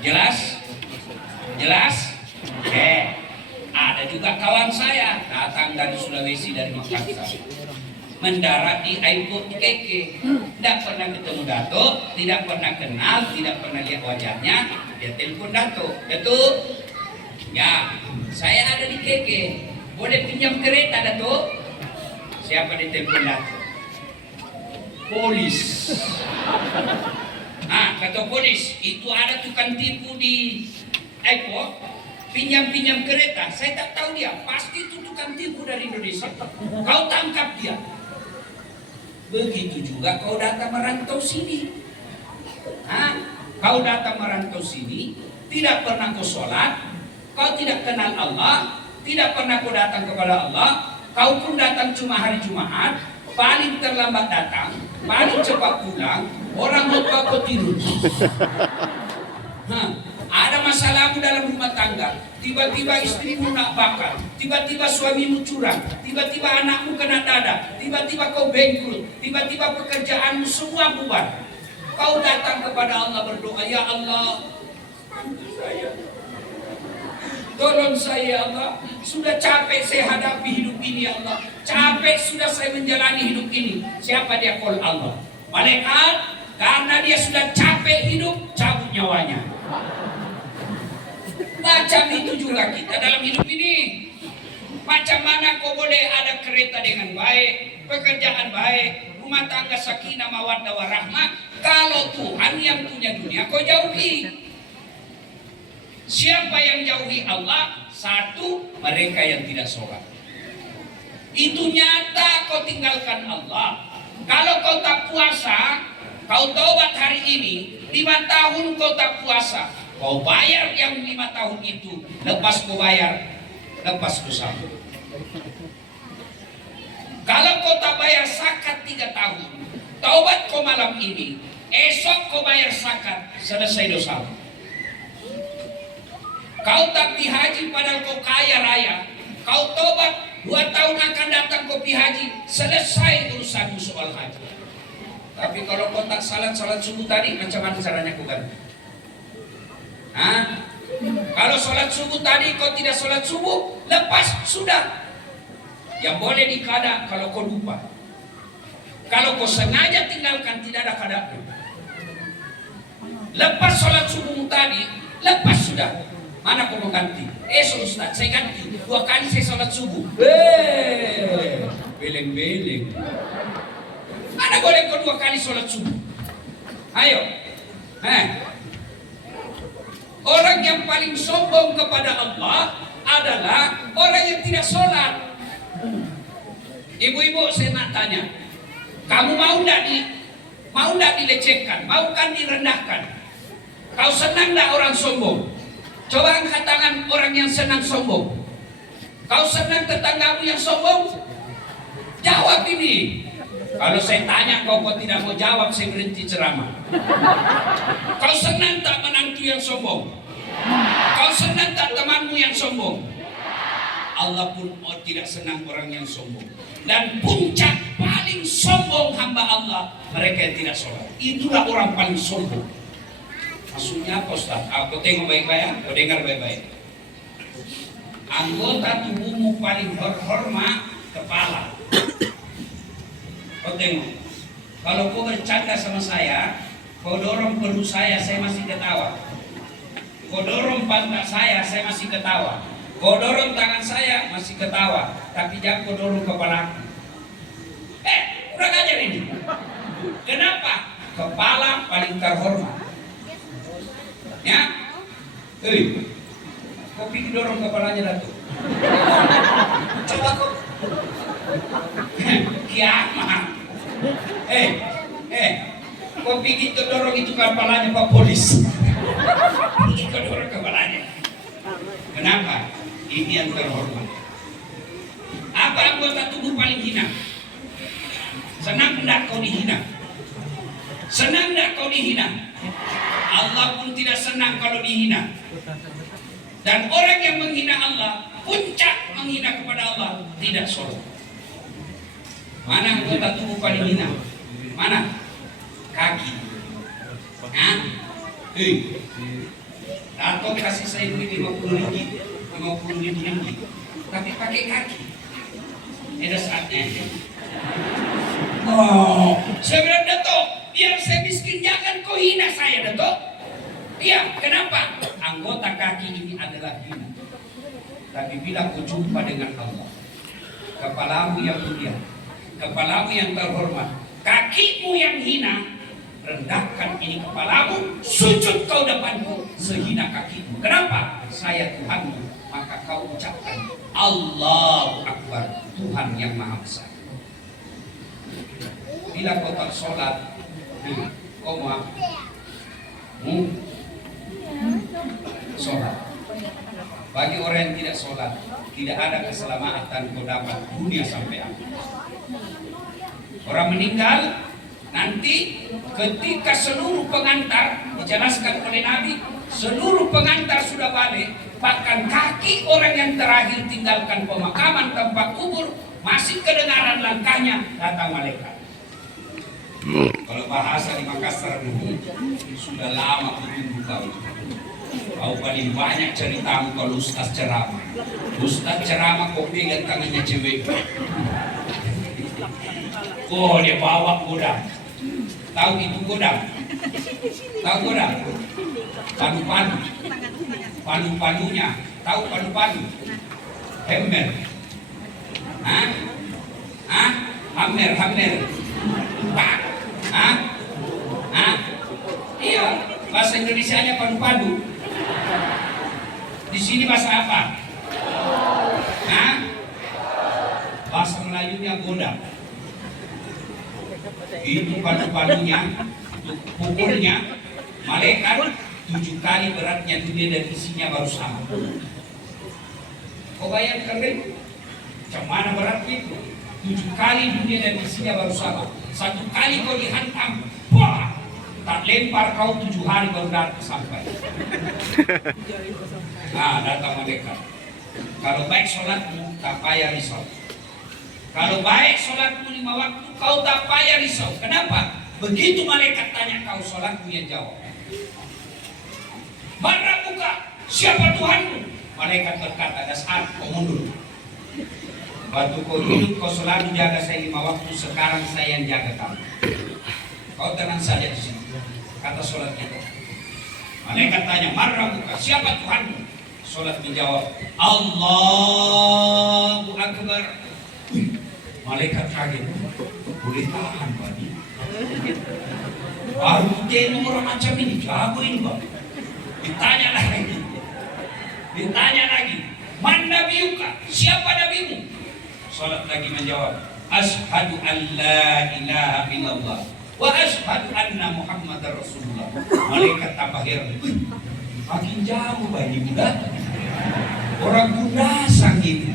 Jelas? Jelas? Ada juga kawan saya datang dari Sulawesi, dari Makassar, mendarat di airport di KK. Tidak pernah ketemu Datuk, tidak pernah kenal, tidak pernah lihat wajahnya. Dia telepon Datuk, Datuk, ya saya ada di KK, boleh pinjam kereta Datuk? Siapa di telepon Datuk? Polis. Nah, kata polis, itu ada tukang tipu di airport, pinjam kereta. Saya tak tahu dia, pasti itu tukang tipu dari Indonesia. Kau tangkap dia. Begitu juga kau datang merantau sini. Kau datang merantau sini, tidak pernah kau sholat, kau tidak kenal Allah, tidak pernah kau datang kepada Allah, kau pun datang cuma hari Jumat, paling terlambat datang, paling cepat pulang, orang lupa kau tidur. Ada masalahmu dalam rumah tangga, tiba-tiba istrimu nak bakar, tiba-tiba suamimu curang, tiba-tiba anakmu kena dada, tiba-tiba kau bangkrut, tiba-tiba pekerjaanmu semua bubar. Kau datang kepada Allah berdoa, ya Allah, tolong saya Allah, sudah capek saya hadapi hidup ini ya Allah, capek sudah saya menjalani hidup ini. Siapa dia? Qul Allah. Malaikat, karena dia sudah capek hidup, cabut nyawanya. Macam itu juga kita dalam hidup ini. Macam mana kau boleh ada kereta dengan baik, pekerjaan baik, rumah tangga sakinah mawaddah warahmah, kalau Tuhan yang punya dunia kau jauhi. Siapa yang jauhi Allah? Satu, mereka yang tidak sholat. Itu nyata kau tinggalkan Allah. Kalau kau tak puasa, kau taubat hari ini, 5 tahun kau tak puasa, kau bayar yang 5 tahun itu. Lepas kau bayar, lepas kau sambung. Kalau kau tak bayar zakat 3 tahun, taubat kau malam ini, esok kau bayar zakat, selesai dosa. Kau tak pergi haji padahal kau kaya raya, kau taubat 2 tahun akan datang kau pergi haji, selesai urusanmu soal haji. Tapi kalau kau tak salat subuh tadi, macam mana caranya kau ganti? Hah? Kalau sholat subuh tadi kau tidak sholat subuh, lepas sudah. Yang boleh dikada kalau kau lupa. Kalau kau sengaja tinggalkan, tidak ada kadanya. Lepas sholat subuh tadi, lepas sudah. Mana kau mau ganti? Ustaz, saya ganti 2 kali saya sholat subuh. Beleng-beleng. Mana boleh kau 2 kali sholat subuh? Ayo. Orang yang paling sombong kepada Allah adalah orang yang tidak sholat. Ibu-ibu, saya nak tanya, kamu mau tidak dilecehkan, mau kan direndahkan? Kau senang tidak orang sombong? Coba angkat tangan orang yang senang sombong. Kau senang tetanggamu yang sombong? Jawab ini. Kalau saya tanya kau tidak mau jawab, saya berhenti ceramah. Kau senang tak menantu yang sombong? Kau senang tak temanmu yang sombong? Allah pun tidak senang orang yang sombong. Dan puncak paling sombong hamba Allah, mereka yang tidak sholat. Itulah orang paling sombong. Maksudnya apa, Ustaz? Aku tengok baik-baik, aku dengar baik-baik. Anggota tubuhmu paling berhormat kepala. Kau tengok, kalau kau bercanda sama saya, kau dorong perut saya masih ketawa. Kau dorong pantat saya masih ketawa. Kau dorong tangan saya, masih ketawa. Tapi jangan kau dorong kepala. Kurang ajar ini. Kenapa? Kepala paling terhormat. Ya? Kau pikir dorong kepalanya Datuk? Coba kau. Kiamat. Kau pikir itu dorong itu kepalanya Pak Polis? Kau dorong kepalanya. Kenapa? Ini yang terhormat. Apa anggota tubuh paling hina? Senang tidak kau dihina? Senang tidak kau dihina? Allah pun tidak senang kalau dihina. Dan orang yang menghina Allah, puncak menghina kepada Allah, tidak sholat. Mana anggota tubuh paling hina? Mana? Kaki. Atau kasih saya duit 50 ribu lebih, tapi pakai kaki. Ada saatnya. Saya bilang, Datuk, biar saya miskin jangan kau hina saya, Datuk. Iya, kenapa? Anggota kaki ini adalah hina. Tapi bila kau jumpa dengan Allah, kepalamu yang mulia, kepalamu yang terhormat, kakimu yang hina, rendahkan ini kepalamu, sujud kau depanku, sehina kakimu. Kenapa? Saya Tuhanmu. Maka kau ucapkan Allahu Akbar, Tuhan yang Maha Besar. Bila kau tak sholat, kau mau apa? Sholat. Bagi orang yang tidak sholat, tidak ada keselamatan kau dapat dunia sampai akhir. Orang meninggal nanti ketika seluruh pengantar, dijelaskan oleh Nabi, seluruh pengantar sudah balik, bahkan kaki orang yang terakhir tinggalkan pemakaman tempat kubur, masih kedengaran langkahnya, datang malaikat. Kalau bahasa di Makassar dulu, sudah lama kutunggu kau. Kau paling banyak ceritamu kalau Ustaz ceramah. Ustaz ceramah kau pegang tangannya cewek. Oh, dia bawa godam. Tahu itu godam? Tahu godam? Panu-panu. Panu-panunya. Tahu panu-panu? Hammer. Hammer. Pak. Iya, bahasa Indonesianya panu-panu. Di sini bahasa apa? Bahasa Melayunya godam. Itu palu-palunya, pukulnya, malaikat 7 kali beratnya dunia dan isinya baru sama. Kau bayangkan kan? Macam mana beratnya itu? 7 kali dunia dan isinya baru sama. 1 kali kau dihantam, wah, tak lempar kau 7 hari baru datang sampai. Nah, datang malaikat. Kalau baik sholatmu, tak payah risau. Kalau baik sholatmu 5 waktu, kau tak payah risau. Kenapa? Begitu malaikat tanya kau sholatmu, yang jawab. Mana buka? Siapa Tuhanmu? Malaikat berkata, dasar kau mundur. Waktu kau hidup, kau selalu jaga saya 5 waktu. Sekarang saya yang jaga kamu. Kau tenang saja di sini. Kata sholatnya. Malaikat tanya, mana buka? Siapa Tuhanmu? Sholat menjawab, Allahu Akbar. Malaikat kaget, boleh tahan Pak. Baru temu orang macam ini, jago ini Pak. Ditanya lagi, man nabiyuka? Siapa nabimu? Sholat lagi menjawab, Ashhadu an la ilaha illallah wa ashhadu anna Muhammadar Rasulullah. Malaikat tambah heran, makin jauh Pak ini budak. Orang Gunasang ini.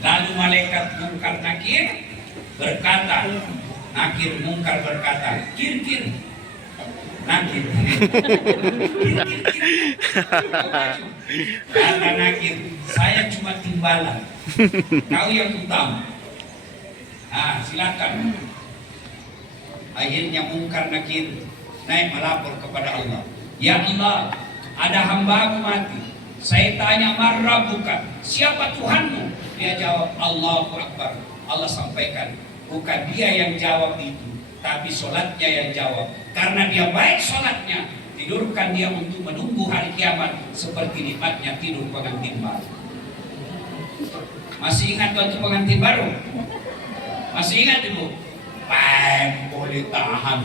Lalu malaikat Munkar Nakir berkata, Nakir Munkar berkata, kir. Nakir. Kata Nakir, saya cuma timbalan. Kau yang utama. Silakan. Akhirnya Munkar Nakir naik melapor kepada Allah. Ya Allah, ada hambamu mati. Saya tanya, marah bukan? Siapa Tuhanmu? Dia jawab, Allahu Akbar. Allah sampaikan, bukan dia yang jawab itu, tapi sholatnya yang jawab. Karena dia baik sholatnya, tidurkan dia untuk menunggu hari kiamat seperti nikmatnya tidur pengantin baru. Masih ingat waktu pengantin baru? Masih ingat Ibu? Baik, boleh tahan.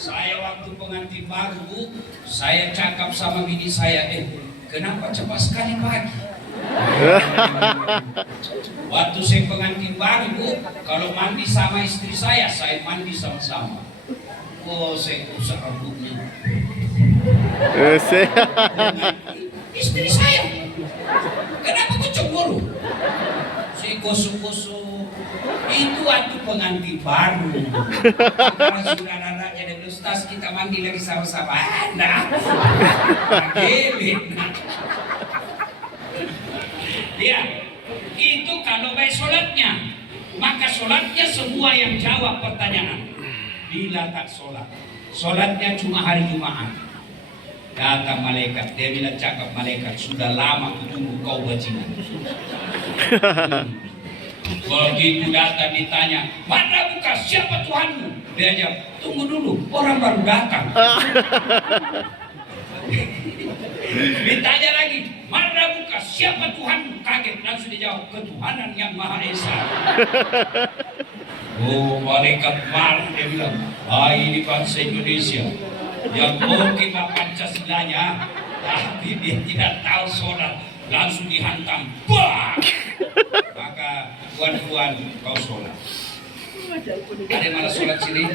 Saya waktu pengantin baru, Bu, saya cakap sama bini saya, kenapa cepat sekali pagi? Waktu saya pengantin baru, Bu, kalau mandi sama istri saya mandi sama-sama. Oh, saya usah rambutnya. Istri saya, kenapa kau cemburu? Saya gosok-gosok. Itu waktu pengantin baru. Karena sudah anaknya dan Ustaz, kita mandi lagi sama-sama. Nah, ya, itu kalau baik sholatnya, maka sholatnya semua yang jawab pertanyaan. Bila tak sholat, sholatnya cuma hari Jumat. Datang malaikat, dia bilang cakap malaikat, sudah lama kutunggu kau bajingan. Kalau gitu datang ditanya, mana buka? Siapa Tuhanmu? Dia jawab, tunggu dulu, orang baru datang. Ditanya lagi, mana buka? Siapa Tuhanmu? Kaget, langsung dijawab, ketuhanan yang Maha Esa. Oh, malaikat marah, dia bilang, ini bangsa Indonesia yang oke Pancasilanya, tapi dia tidak tahu sholat, langsung dihantam. Bah! Maka tuan-tuan kau sholat. Ada yang malah sholat sini?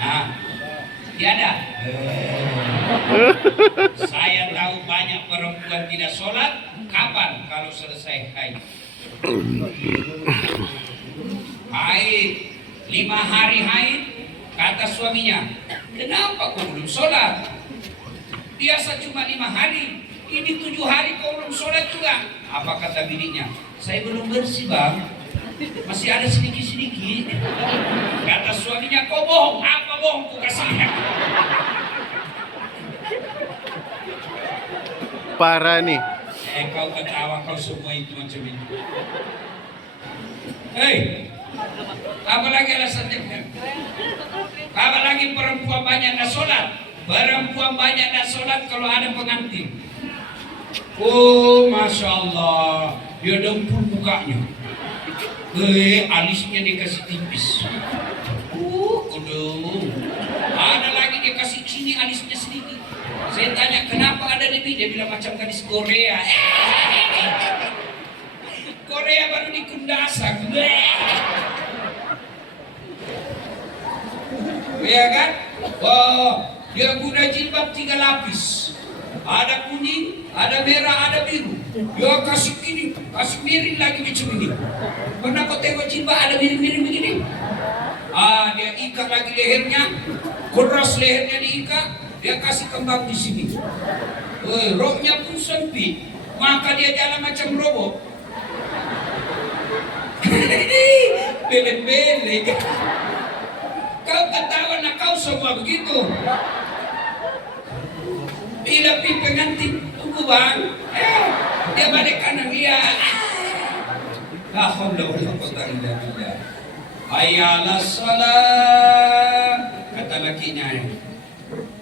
Nah, tiada. Saya tahu banyak perempuan tidak sholat. Kapan? Kalau selesai haid. Haid 5 hari haid. Kata suaminya, kenapa kau belum sholat? Biasa cuma 5 hari. Ini 7 hari kau belum sholat juga. Apa kata bininya? Saya belum bersih bang, masih ada sedikit-sedikit. Kata suaminya, kau bohong. Apa bohong? Ku kasih lihat. Parah nih. Kau ketawa, kau semua itu macam itu. Hei, apa lagi alasannya? Apa lagi perempuan banyak nak sholat? Perempuan banyak nak sholat kalau ada pengantin. Oh, Masya Allah, dia dempul mukanya. Alisnya dikasih tipis. Aduh. Ada lagi dia kasih sini alisnya sedikit. Saya tanya kenapa ada lebih, dia bilang macam gadis Korea. Korea baru di kundasan. Ya kan? Oh, dia guna jilbab 3 lapis. Ada kuning, ada merah, ada biru. Dia kasih gini, kasih miring lagi macam ini. Pernah kau tengok jilbab ada miring-miring begini? Dia ikat lagi lehernya, keras lehernya diikat, dia kasih kembang di sini. Roknya pun sempit, maka dia jalan macam robot. Beleng-beleng. Kau ketawa nak kau semua begitu. Bila pi pengantin tunggu bang, dia balik kanan lihat. La haula wala quwwata illa billah. Hayya 'alas shalah. Kata lakinya,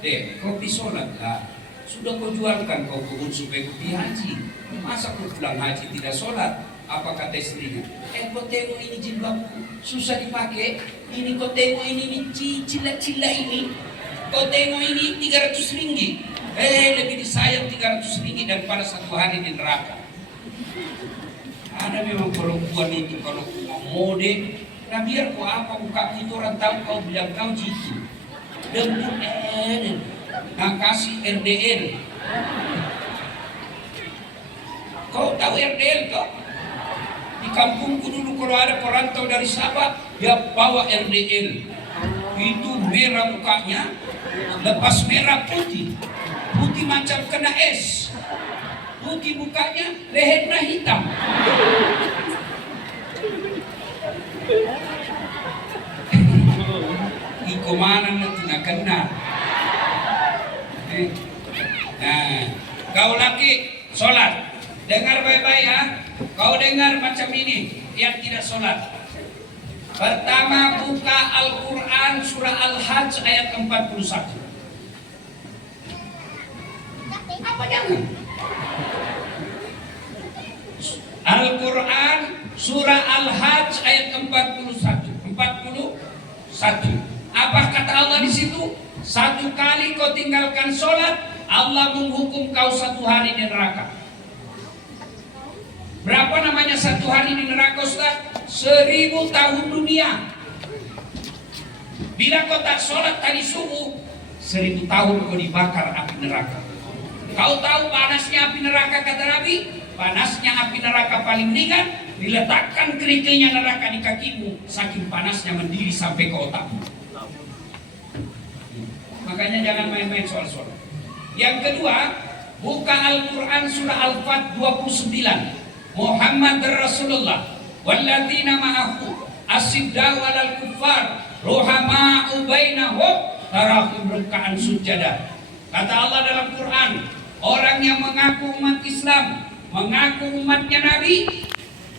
"Dek, kau pergi solat lah. Sudah kau jualkan kau kebun supaya kau pergi haji. Masa kau pulang haji tidak solat?" Apa kata istrinya? Kau tengok ini jilbabku, susah dipakai. Ini kau tengok ini cila-cila ini. Kau tengok ini 300 ringgit. Lebih disayang 300 ringgit daripada 1 hari di neraka. Ada memang perempuan itu kalau mau mode, nah biar kau apa buka itu orang tahu kau bilang kau cici. Dembut nah kasih RDL. Kau tahu RDL kau? Di kampungku dulu kalau ada perantau dari Sabah, dia bawa RDL. Itu merah mukanya, lepas merah putih. Putih macam kena es. Putih mukanya, lehernya hitam. Iko mana nanti nak kena. Nah, kau laki solat. Dengar baik-baik ya. Kau dengar macam ini yang tidak solat. Pertama buka Al-Quran surah Al-Hajj ayat 41. Apa jangan? Al-Quran surah Al-Hajj ayat 41. Apa kata Allah di situ? 1 kali kau tinggalkan solat, Allah menghukum kau 1 hari di neraka. Berapa namanya 1 hari di neraka, Ustaz? 1000 tahun dunia. Bila kau tak sholat tadi subuh, 1000 tahun kau dibakar api neraka. Kau tahu panasnya api neraka kata Nabi? Panasnya api neraka paling ringan, diletakkan kerikilnya neraka di kakimu, saking panasnya mendiri sampai ke otakmu. Makanya jangan main-main soal sholat. Yang kedua, buka Al-Quran surah Al-Fat 29. Muhammad Rasulullah walladzina ma'ahu asyiddaw 'alal kuffar ruhama'u bainahum tarahum ruk'an sujada. Kata Allah dalam Quran, orang yang mengaku umat Islam, mengaku umatnya Nabi,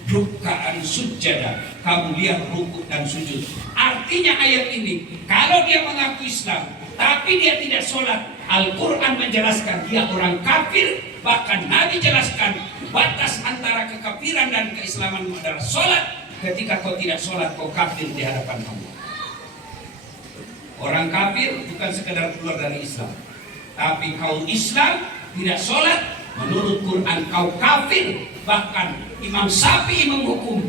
ruk'an sujada, kamu lihat rukuk dan sujud. Artinya ayat ini, kalau dia mengaku Islam tapi dia tidak sholat, Al-Quran menjelaskan dia orang kafir. Bahkan Nabi jelaskan batas antara kekafiran dan keislaman adalah sholat. Ketika kau tidak sholat, kau kafir di hadapan Allah. Orang kafir bukan sekedar keluar dari Islam, tapi kau Islam tidak sholat, menurut Quran kau kafir. Bahkan Imam Syafi'i menghukum,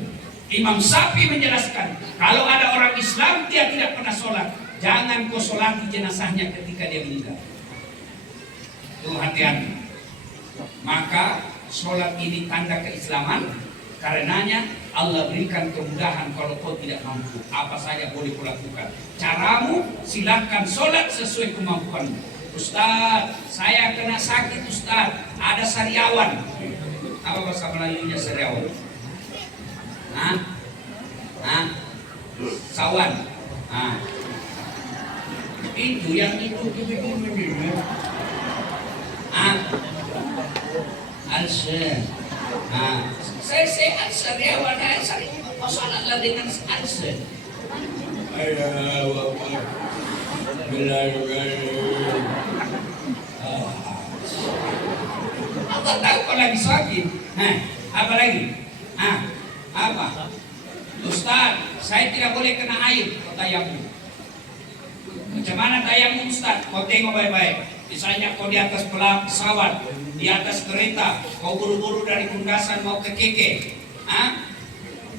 Imam Syafi'i menjelaskan, kalau ada orang Islam dia tidak pernah sholat, jangan kau sholati jenazahnya ketika dia meninggal. Tuh hati-hati. Maka sholat ini tanda keislaman. Karenanya Allah berikan kemudahan kalau kau tidak mampu. Apa saja boleh kau lakukan. Caramu silakan sholat sesuai kemampuanmu. Ustaz, saya kena sakit Ustaz. Ada sariawan. Apa bahasa Melayunya sariawan? Sawan. Itu yang itu. Alser. Saya sehat sariawan. Kau sholatlah dengan alser. Apa tahu kau lagi sakit? Apa lagi? Apa? Ustaz, saya tidak boleh kena air. Kau tayamum. Macam mana tayamum Ustaz? Kau tengok baik-baik. Misalnya kau di atas pesawat, di atas kereta, kau buru-buru dari Kundasan mau ke Keke. Ah?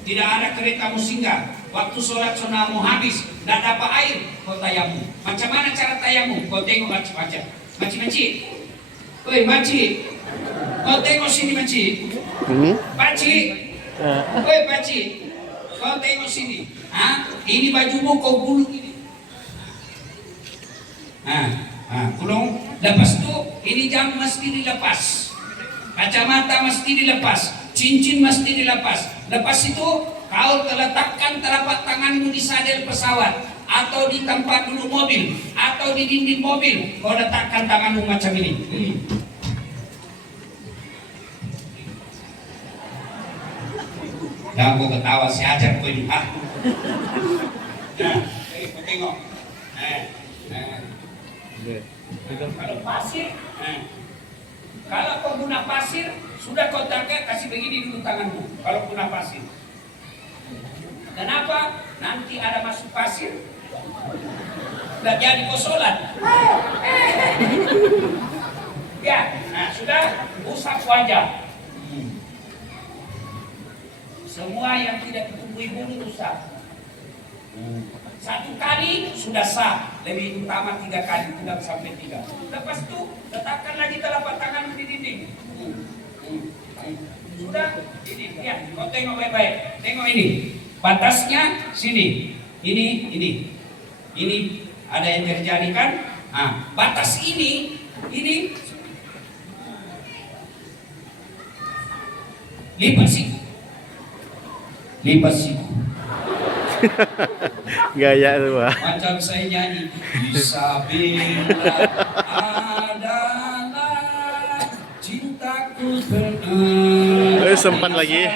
Tidak ada keretamu singgah. Waktu sholat sunnahmu habis, tidak dapat air, kau tayamum. Macam mana cara tayamum? Kau tengok baca-baca. Maci-maci. Woi, maci. Kau tengok sini, maci. Paci. Woi, paci. Kau tengok sini. Ah, ini bajumu kau gulung ini. Gulung. Lepas tu, ini jam mesti dilepas. Kacamata mesti dilepas. Cincin mesti dilepas. Lepas itu, kau letakkan telapak tanganmu di sadel pesawat atau di tempat duduk mobil atau di dinding mobil. Kau letakkan tanganmu macam ini. Jangan kau ketawa, saya ajar kau ini. Kau tengok. Kalau pasir, kalau kau guna pasir, sudah kau tangkap, kasih begini dulu tanganmu. Kalau guna pasir. Kenapa? Nanti ada masuk pasir, nggak jadi kau sholat. Ya, sudah usap wajah. Semua yang tidak ditumbuhi bulu usap. Satu kali sudah sah, lebih utama 3 kali, tidak sampai 3. Lepas itu letakkan lagi telapak tangan di dinding. Sudah, ini, ya, kau tengok baik-baik. Tengok ini, batasnya sini. Ini ada yang terjadi kan? Batas ini lipat siku. Gaya tuh, Pak. Macam saya nyanyi, Isabella adalah cintaku benar. Sempat lagi.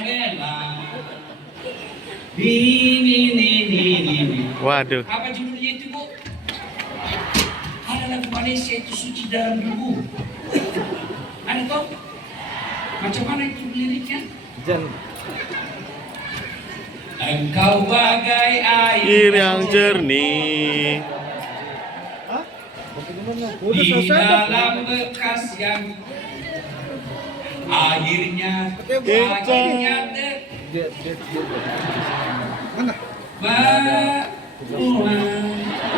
Ini. Waduh. Apa judulnya itu, Bu? Ada lagu Malaysia itu Suci Dalam Debu. Ada toh? Macam mana itu liriknya? Engkau bagai air yang jernih. di dalam bekas yang akhirnya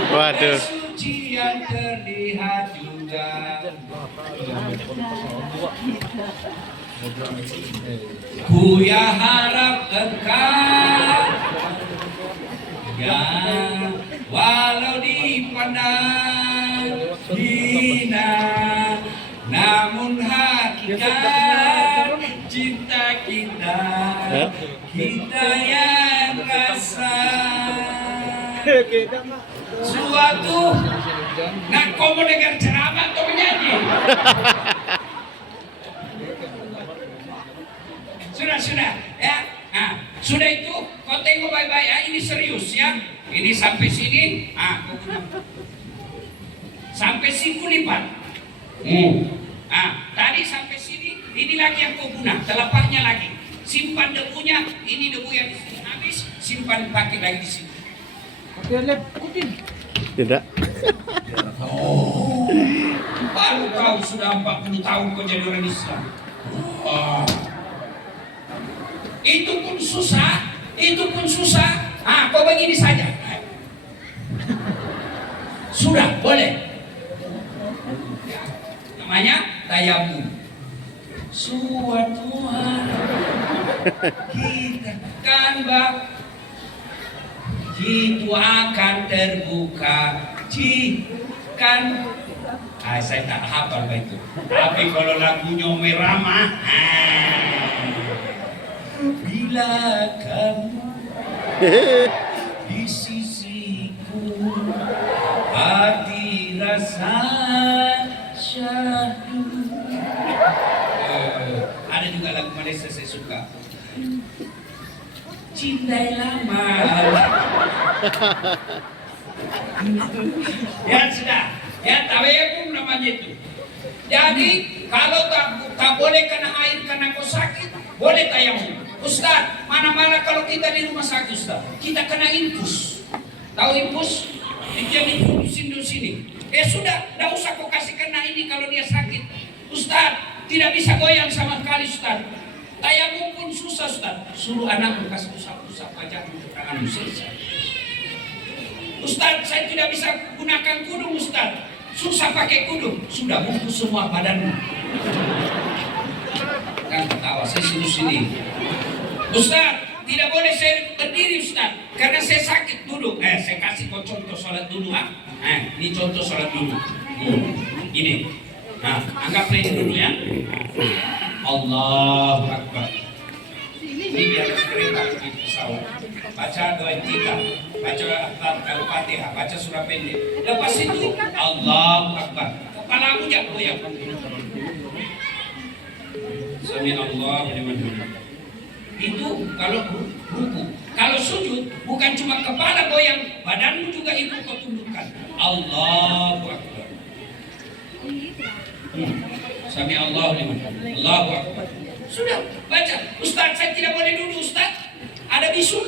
Waduh. suci yang terlihat juga. Ku ya harap engkau ya walau dipandang hina, namun hakikat cinta kita yang rasa suatu. Nah, kau mau dengar ceramah atau menyanyi? Sudah ya. Sudah itu kau tengok baik-baik. Ini serius ya. Ini sampai sini. Sampai siku lipat. Tadi sampai sini. Ini lagi yang kau guna. Telapaknya lagi. Simpan debunya. Ini debu yang di sini habis. Simpan pakai lagi di sini. Tidak. Baru kau sudah 40 tahun kau jadi orang Islam. Itu pun susah. Kau begini saja. Sudah, boleh. Namanya tayamum. Suatu hari kita kan itu akan terbuka. Saya tak hafal itu. Tapi kalau lagunya merama, bila kamu di sisiku, hati rasa syahdu. Ada juga lagu Malaysia saya suka. Cintai lama. Ya sudah. Ya tawayum namanya itu. Jadi kalau tak boleh kena air karena kau sakit, boleh tayamum. Ustaz, mana-mana kalau kita di rumah sakit Ustaz, kita kena infus. Tahu infus? Itu yang diinfusin di sini. Sudah, tidak usah kau kasih kena ini kalau dia sakit. Ustaz, tidak bisa goyang sama sekali Ustaz. Tayamum pun susah Ustaz. Suruh anak bekas usap-usap wajahmu ke tanganmu selesai. Ustaz, saya tidak bisa gunakan kudung Ustaz. Susah pakai kudung. Sudah bungkus semua badanmu. Jangan ketawa, saya sini. Ustaz, tidak boleh saya berdiri Ustaz, karena saya sakit duduk. Saya kasih kau contoh sholat dulu. Ini contoh sholat dulu. Ini. Nah, anggap ini dulu ya. Allahu Akbar. Ini biar cerita di pesawat. Baca doa kita, baca Al-Fatihah, baca surah pendek. Lepas itu Allahu Akbar. Kepalamu jangan goyang. Sami Allahu liman hamidah. Itu kalau ruku. Kalau sujud bukan cuma kepala goyang, badanmu juga ikut kau tundukkan. Allahu Akbar. Sami Allahu liman hamidah. Allahu Akbar. Sudah baca. Ustaz, saya tidak boleh duduk Ustaz. Ada bisul.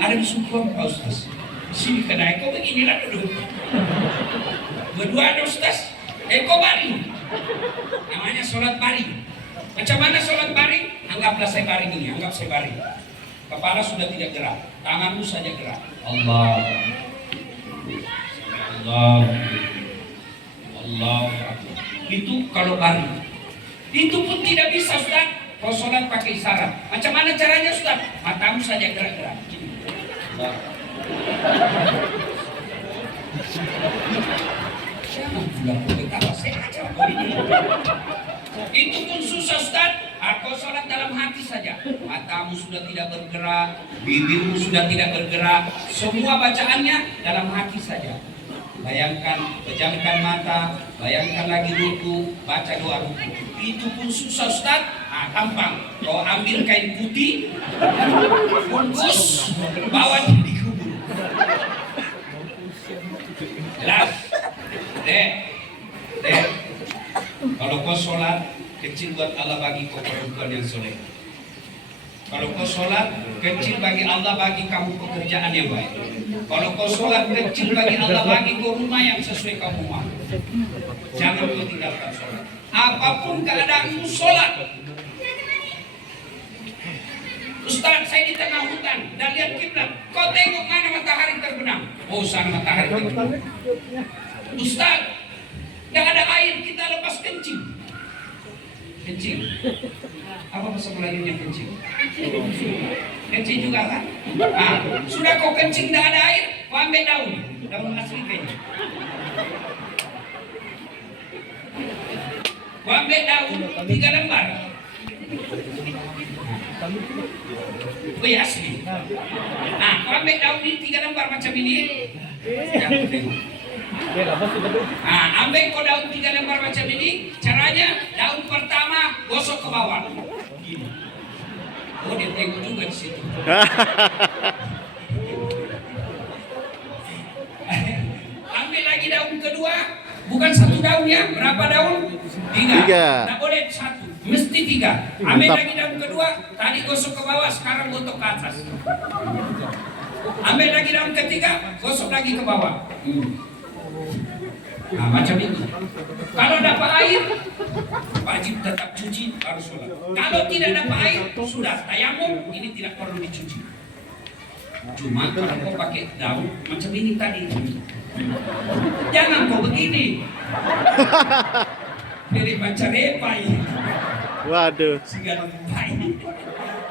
Ada bisul keluar Ustaz. Sini kedai kau beginilah duduk. Berdua ada Ustaz. Kau baring. Namanya sholat baring. Macam mana sholat baring? Anggaplah saya baring ini, anggap saya baring. Kepala sudah tidak gerak, tanganmu saja gerak. Allah, Allah. Itu kalau baring. Itu pun tidak bisa Ustaz. Kalau sholat pakai isyarat. Macam mana caranya Ustaz? Matamu saja gerak-gerak. Jangan pula ketawa, saya ajar kau ini. Itu pun susah Ustaz. Kau sholat dalam hati saja. Matamu sudah tidak bergerak, bibirmu sudah tidak bergerak. Semua bacaannya dalam hati saja. Bayangkan, pejamkan mata, bayangkan lagi ruku, baca doa ruku. Itu pun susah Ustaz. Gampang. Kau ambil kain putih, bungkus, bawa di kubur. Jelas. Dek. Kalau kau sholat, kecil buat Allah bagi kau perempuan yang soleh. Kalau kau sholat, kecil bagi Allah bagi kamu pekerjaan yang baik. Kalau kau sholat, kecil bagi Allah bagi kau rumah yang sesuai kamu mau. Jangan kau tinggalkan sholat. Apapun keadaanmu, sholat. Ustaz, saya di tengah hutan dan lihat kiblat. Kau tengok mana matahari terbenam? Oh, sana matahari terbenam. Ustaz, tidak ada air, kita lepas kencing. Kencing? Apa bahasa Melayunya kencing? Kencing juga kan? Sudah kau kencing tidak ada air, kau ambil daun asli kayaknya. Kau ambil daun 3 lembar. Wih asli. Kau ambil daun ini 3 lembar macam ini. Ambil kau daun 3 lembar macam ini. Caranya daun pertama gosok ke bawah. Gini. Oh, dia tengok juga di situ. Ambil lagi daun kedua. Bukan 1 daun ya. Berapa daun? 3. Tak boleh 1. Mesti 3. Ambil lagi daun kedua. Tadi gosok ke bawah. Sekarang gotok ke atas. Ambil lagi daun ketiga. Gosok lagi ke bawah. Macam itu. Kalau dapat air, wajib tetap cuci baru sholat. Kalau tidak dapat air, sudah tayamum, ini tidak perlu dicuci. Cuma kalau kau pakai daun macam ini tadi, jangan kau begini. Jadi macam repai. Waduh. Segala repai.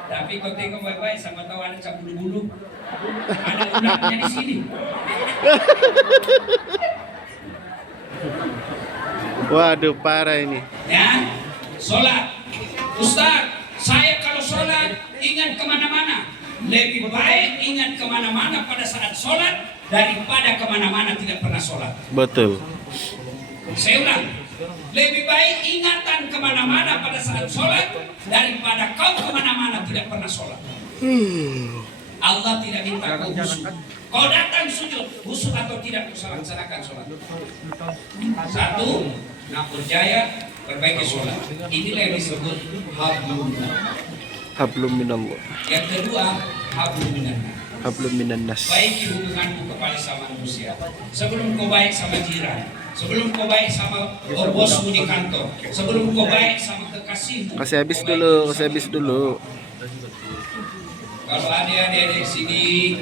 Tapi kau tengok baik-baik, sama tahu ada cap bulu-bulu. Ada udangnya di sini. Waduh, parah ini. Ya, sholat. Ustaz, saya kalau sholat ingat kemana-mana. Lebih baik ingat kemana-mana pada saat sholat daripada kemana-mana tidak pernah sholat. Betul. Saya ulang. Lebih baik ingatan kemana-mana pada saat sholat daripada kau kemana-mana tidak pernah sholat. Allah tidak minta kau khusyuk. Kau datang sujud, khusyuk atau tidak kau laksanakan sholat. 1, nak berjaya perbaiki sholat. Inilah yang disebut hablum. Hablum minallah. Yang kedua, hablum minallah. Hablum minan nas. Baiki hubunganmu kepada sama manusia. Sebelum kau baik sama jiran, sebelum kau baik sama bosmu di kantor, sebelum kau baik sama kekasihmu. Kasih habis dulu, kasih habis dulu. Kalau adik-adik sini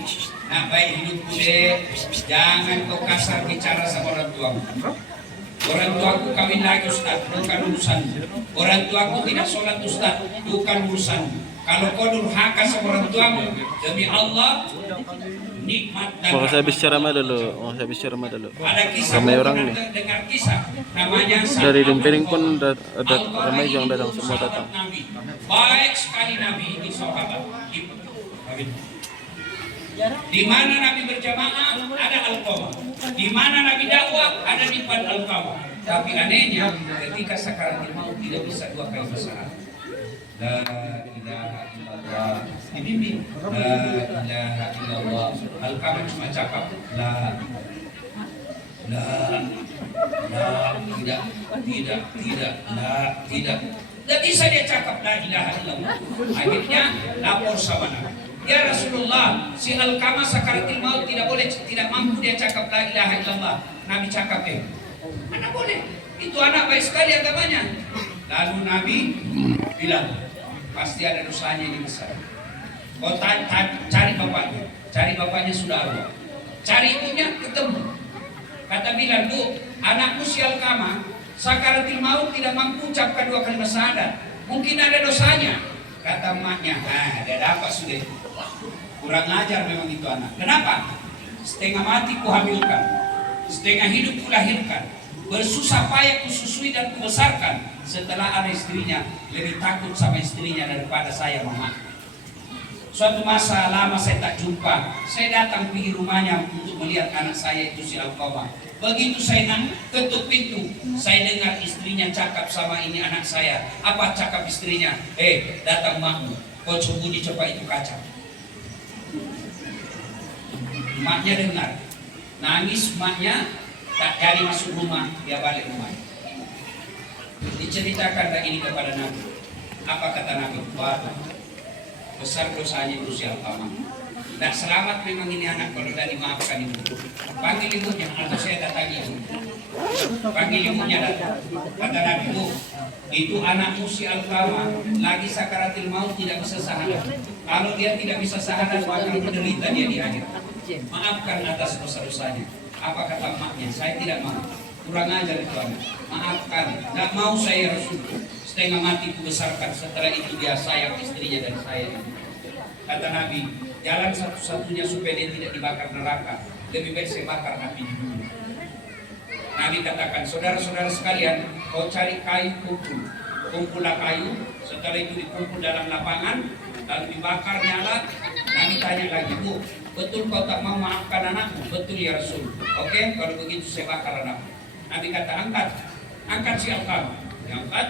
nak baik hidupku dek, jangan kau kasar bicara sama orang tuamu. Orang tuaku kawin lagi Ustaz, bukan urusan. Orang tuaku tidak sholat Ustaz, bukan urusan. Kalau kau durhaka sama orang tuamu, demi Allah, nikmat dan Oh, kasih habis ceramah dulu. Oh, kasih habis ceramah dulu. ada kisah, Ramai orang nih. dengar kisah, namanya Dari Dempiring pun ada Al-Qur'an ramai yang itu datang, semua sahabat datang. Nabi. Baik sekali Nabi ini sahabat. Di mana Nabi berjamaah ada Al-Qamah. Di mana Nabi dakwah ada di depan Al-Qamah. Tapi anehnya ketika sakaratul maut tidak bisa dua kali bersyahadat. La ilaha illallah. Ini la ilaha illallah. Al-Qamah cuma cakap la tidak, tidak. Tidak bisa dia cakap la ilaha illallah. Akhirnya lapor sama Nabi. Ya Rasulullah, si Al-Qamah sakaratul maut tidak mampu dia cakap la ilaha illallah. Nabi cakap mana boleh? Itu anak baik sekali agamanya. Lalu Nabi bilang, pasti ada dosanya ini besar. Kau cari bapaknya sudah ada. Cari ibunya ketemu. Kata bilang, Bu, anakmu si Al-Qamah sakaratul maut tidak mampu ucapkan dua kalimat syahadat. Mungkin ada dosanya. Kata emaknya, dia dapat sudah. Kurang ajar memang itu anak. Kenapa? Setengah mati ku hamilkan, setengah hidup ku lahirkan, bersusah payah ku susui dan ku besarkan. Setelah ada istrinya, lebih takut sama istrinya daripada saya mama. Suatu masa lama saya tak jumpa, saya datang pergi rumahnya untuk melihat anak saya itu si Al-Qamah. Begitu saya ketuk pintu, saya dengar istrinya cakap sama ini anak saya. Apa cakap istrinya? Datang makmu, kau sembunyi coba itu kaca. Maknya dengar, nangis maknya, tak jadi masuk rumah, dia balik rumah. Diceritakan ini kepada Nabi. Apa kata Nabi? Waduh, besar dosanya itu si Al-Qamah. Nah, selamat memang ini anak kalau tidak dimaafkan ibu. Panggil ibunya, atau saya datangi ibu. Panggil ibunya datang. Kata Nabi, Bu, itu anakmu si Al-Qamah lagi sakaratul maut tidak bisa syahadat. Kalau dia tidak bisa syahadat, maka menderita dia di akhir. Maafkan atas dosa-dosanya. Apa kata emaknya? Saya tidak mau. Kurang ajar itu anak. Maafkan. Tidak mau saya Rasul. Setengah mati ku besarkan. Setelah itu dia sayang istrinya dan saya. Kata Nabi, jalan satu-satunya supaya dia tidak dibakar neraka, lebih baik saya bakar api dulu. Nabi katakan, saudara-saudara sekalian, kau cari kayu kumpullah kayu. Setelah itu dikumpul dalam lapangan, lalu dibakar nyala. Nabi tanya lagi, Bu, betul kau tak mau maafkan anakmu? Betul ya Rasul. Oke, kalau begitu saya bakar anakmu. Nabi kata, angkat si Al-Qamah. Diangkat.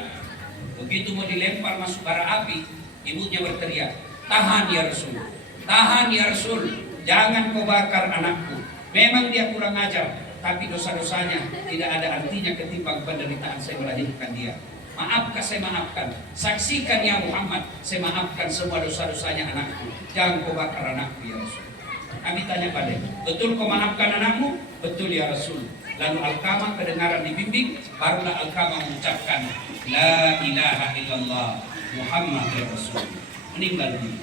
Begitu mau dilempar masuk bara api, ibunya berteriak, tahan ya Rasul, tahan ya Rasul, jangan kau bakar anakku. Memang dia kurang ajar, tapi dosa-dosanya tidak ada artinya ketimbang penderitaan saya melahirkan dia. Maafkan, saya maafkan. Saksikan ya Muhammad, saya maafkan semua dosa-dosanya anakku. Jangan kau bakar anakku ya Rasul. Kami tanya pada, betul kau maafkan anakmu? Betul ya Rasul. Lalu Al-Qamah kedengaran dibimbing, barulah Al-Qamah mengucapkan La ilaha illallah Muhammad ya Rasul. Meninggal dunia.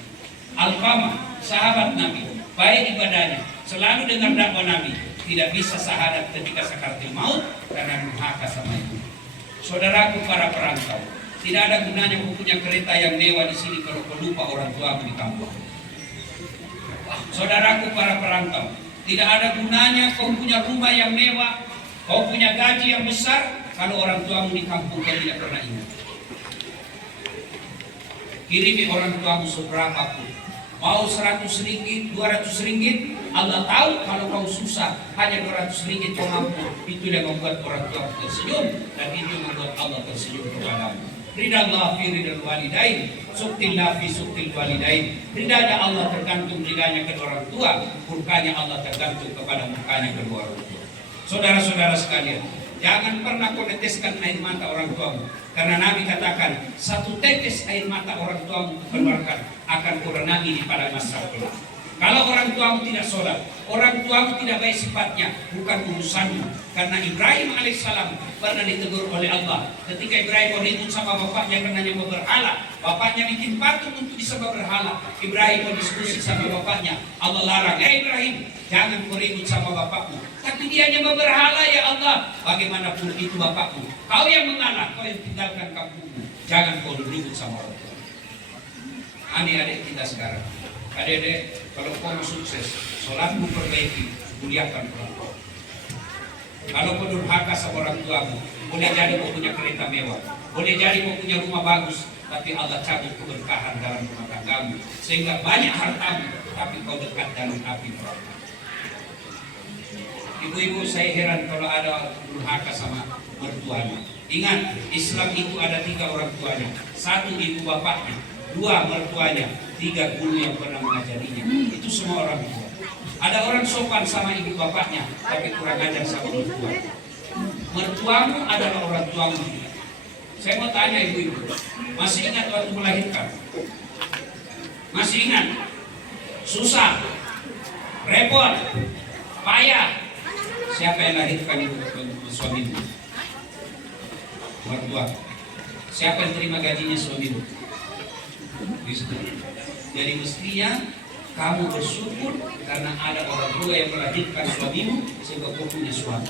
Al-Qamah, sahabat Nabi, baik ibadahnya, selalu dengar dakwah Nabi, tidak bisa syahadat ketika sakaratul maut karena durhaka sama ibu. Saudaraku para perantau, tidak ada gunanya punya kereta yang mewah di sini kalau kau lupa orang tua di kampung. Saudaraku para perantau, tidak ada gunanya kau punya rumah yang mewah, kau punya gaji yang besar, kalau orang tuamu di kampung kau tidak pernah ingat. Kirimi orang tuamu seberapa pun, mau 100 ringgit, 200 ringgit, Allah tahu kalau kau susah, hanya 200 ringgit kau mampu, itu yang membuat orang tua tersenyum, dan itu yang membuat Allah tersenyum kepadamu. Ridallah fi ridal walidain, suktillah fi suktil walidain. Ridanya Allah tergantung ridanya kedua orang tua, murkanya Allah tergantung kepada murkanya kedua orang tua. Saudara-saudara sekalian, jangan pernah kau teteskan air mata orang tuamu, karena Nabi katakan, satu tetes air mata orang tuamu keluarkan akan kau renangi di pada masa kelak. Kalau orang tuamu tidak sholat, orang tuamu tidak baik sifatnya, bukan urusanmu. Karena Ibrahim alaihissalam pernah ditegur oleh Allah. Ketika Ibrahim mau ribut sama bapaknya karena dia mau berhala, bapaknya bikin patung untuk disembah berhala. Ibrahim mau diskusi sama bapaknya, Allah larang, Ibrahim, jangan kau ribut sama bapakmu. Tapi dia hanya mau berhala, ya Allah. Bagaimanapun itu bapakmu, kau yang mengalah, kau yang tinggalkan kampungmu. Jangan kau ribut sama orang tua. Adik-adik kita sekarang, adik-adik, kalau kau sukses, sholatmu perbaiki, muliakan orang tua. Kalau kau durhaka sama orang tuamu, boleh jadi kau punya kereta mewah, boleh jadi kau punya rumah bagus, tapi Allah cabut keberkahan dalam rumah tanggamu, sehingga banyak hartamu, tapi kau dekat dalam api neraka. Ibu-ibu, saya heran kalau ada durhaka sama mertuanya. Ingat, Islam itu ada 3 orang tuanya, 1 ibu bapaknya, 2 mertuanya, 3 guru yang pernah mengajarinya. Itu semua orang tua. Ada orang sopan sama ibu bapaknya, tapi kurang ajar sama mertua. Mertuamu adalah orang tuamu. Saya mau tanya ibu-ibu, masih ingat waktu melahirkan? Masih ingat? Susah, repot, payah. Siapa yang lahirkan ibu suamimu? Mertua. Siapa yang terima gajinya suamimu? Jadi mestinya kamu bersyukur karena ada orang tua yang melahirkan suamimu sehingga kau punya suami.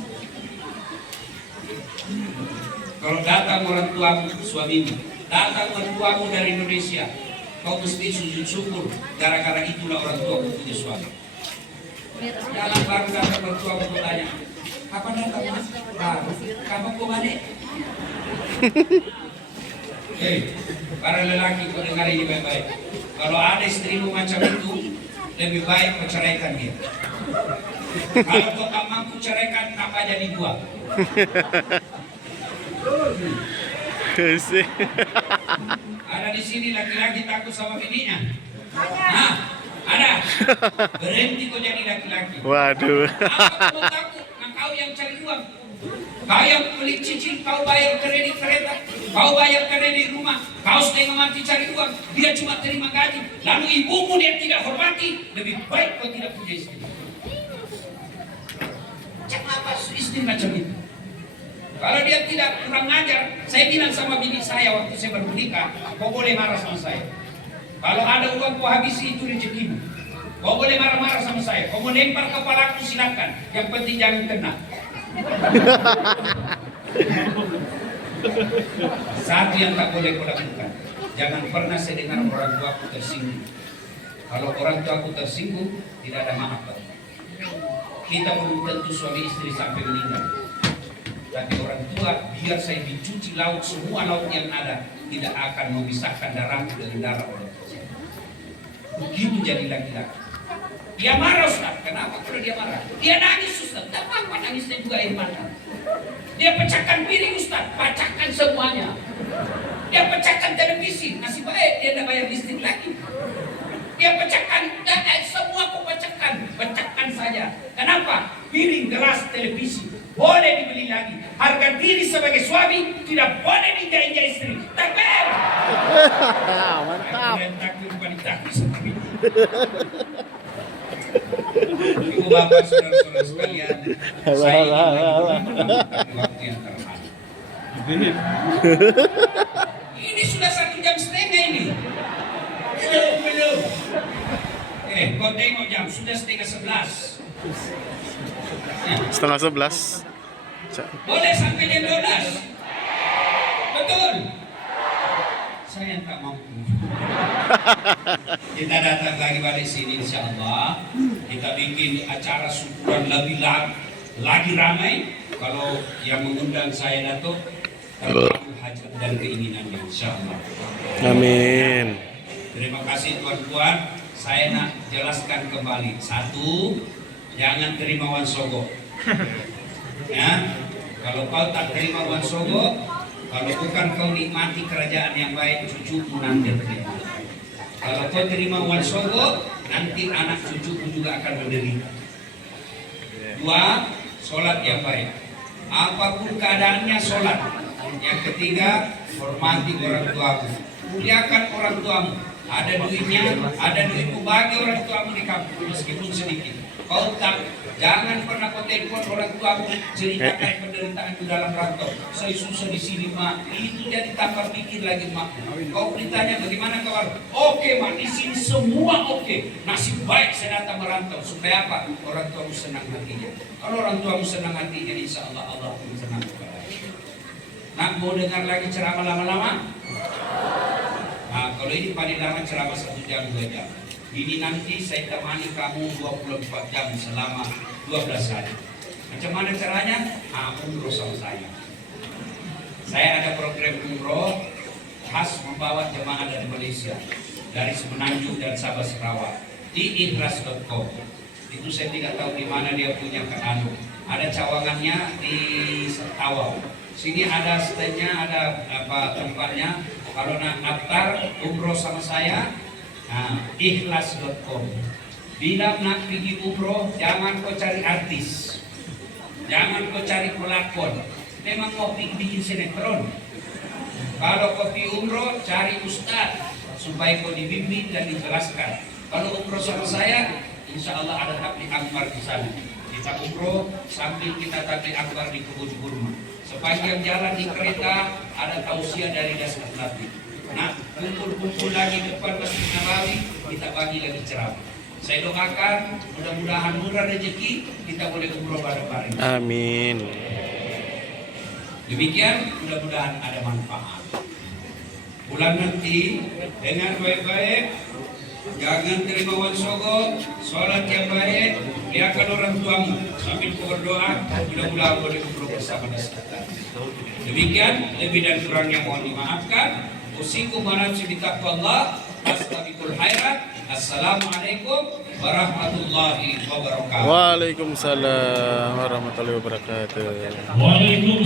Kalau datang orang tuamu, suamimu, datang orang tuamu dari Indonesia, kau mesti sujud syukur gara-gara itulah orang tua punya suami. Jangan baru datang orang tuamu bertanya, kapan datang mas? Baru, kapan kau balik? Para lelaki kau dengar ini baik-baik. Kalau ada istrimu macam itu, lebih baik kau ceraikan dia. Kalau kau tak mampu ceraikan, apa jadi buang? Ada di sini laki-laki takut sama bininya? Hah? Ada? Berhenti kau jadi laki-laki. Waduh. Apa kau takut? Nah, kau yang cari uang. Kau yang beli cicil, kau bayar kredit kereta, kau bayar kredit rumah, kau setengah mati cari uang, dia cuma terima gaji. Lalu ibumu dia tidak hormati, lebih baik kau tidak punya istri. Kenapa istri macam itu? Kalau dia tidak kurang ajar, saya bilang sama bini saya waktu saya baru menikah, kau boleh marah sama saya. Kalau ada uang kau habisi, itu rezekimu. Kau boleh marah-marah sama saya, kau mau lempar kepalaku silakan, yang penting jangan kena. Satu yang tak boleh kau lakukan, jangan pernah saya dengar orang tuaku tersinggung. Kalau orang tuaku tersinggung, tidak ada maaf. Kita belum tentu suami istri sampai meninggal, tapi orang tua, biar saya dicuci laut, semua laut yang ada tidak akan memisahkan darahku dari darah orang tua. Begitu jadi laki-laki. Dia marah Ustaz, kenapa kalau dia marah? Dia nangis Ustaz, tak apa nangisnya juga air mata. Dia pecahkan piring Ustaz, pecahkan semuanya. Dia pecahkan televisi, nasib baik dia tidak bayar listrik lagi. Dia pecahkan, semua kau pecahkan saja. Kenapa? Piring, gelas, televisi, boleh dibeli lagi. Harga diri sebagai suami tidak boleh diinjak-injak istri. Takbir! Mantap. Takbir bukan ditakbir seperti itu. Ibu bapak saudara-saudara sekalian, saya ingin waktu yang terhad. Ini sudah 1,5 jam ini. Belum. Kau tengok jam, sudah 10:30. Setengah 11. Boleh sampai jam 12. Betul. Saya tak mampu. Kita datang lagi balik sini insya Allah. Kita bikin acara syukuran lebih lagi ramai. Kalau yang mengundang saya Dato', terkabul hajat dan keinginannya insya Allah. Amin. Terima kasih tuan-tuan. Saya nak jelaskan kembali. 1, jangan terima wan sogo. Ya, kalau kau tak terima wan sogo, kalau bukan kau nikmati kerajaan yang baik, cucumu nanti terima. Kalau kau terima wan sogo, nanti anak cucumu juga akan menderita. 2, sholat yang baik. Apapun keadaannya sholat. Yang ketiga, hormati orang tuamu. Muliakan orang tuamu. ada duitnya, ada duitmu, bagi orang tuamu di kampung meskipun sedikit. Kau tak, jangan pernah kau telepon orang tuamu ceritakan penderitaan di dalam rantau. Saya susah di sini mak, itu jadi tambah pikir lagi mak. Kau ditanya bagaimana kawan? Oke mak, di sini semua oke. Nasib baik saya datang merantau supaya apa? Orang tuamu senang hatinya. Kalau orang tuamu senang hatinya, insya Allah Allah pun senang kepada. Nak mau dengar lagi ceramah lama-lama? Nah, kalau ini paling lama ceramah 1 jam 2 jam. Ini nanti saya temani kamu 24 jam selama 12 hari. Macam mana caranya? Umroh sama saya. Saya ada program umroh khas membawa jemaah dari Malaysia, dari Semenanjung dan Sabah Sarawak di ikhlas.com. Itu saya tidak tahu di mana dia punya keanu. Ada cawangannya di Tawau. Sini ada standnya, ada apa tempatnya. Kalau nak daftar umroh sama saya, ikhlas.com. Bila nak pergi umroh, jangan kau cari artis, jangan kau cari pelakon. Memang mau bikin sinetron. Kalau kau pergi umroh, cari ustaz supaya kau dibimbing dan dijelaskan. Kalau umroh sama saya, insya Allah ada tabligh akbar di sana. Kita umroh sambil kita tabligh akbar di kebun kurma. Sepanjang jalan di kereta ada tausiah dari Dasar Nabi. Nah, kumpul-kumpul lagi depan Masjid Nabawi, kita bagi lagi ceramah. Saya doakan mudah-mudahan murah rezeki, kita boleh umroh bareng-bareng. Amin. Demikian, mudah-mudahan ada manfaat. Bulan nanti dengan baik-baik, jangan terima wan sogok, sholat yang baik, lihatkan orang tuamu sambil berdoa, mudah-mudahan boleh umroh bersama di sekitar. Demikian, lebih dan kurangnya mohon dimaafkan. Usikum wa nafsi bitaqwallah. Astaghfirul khairat. Assalamualaikum warahmatullahi wabarakatuh. Waalaikumsalam warahmatullahi wabarakatuh. Waalaikumsalam.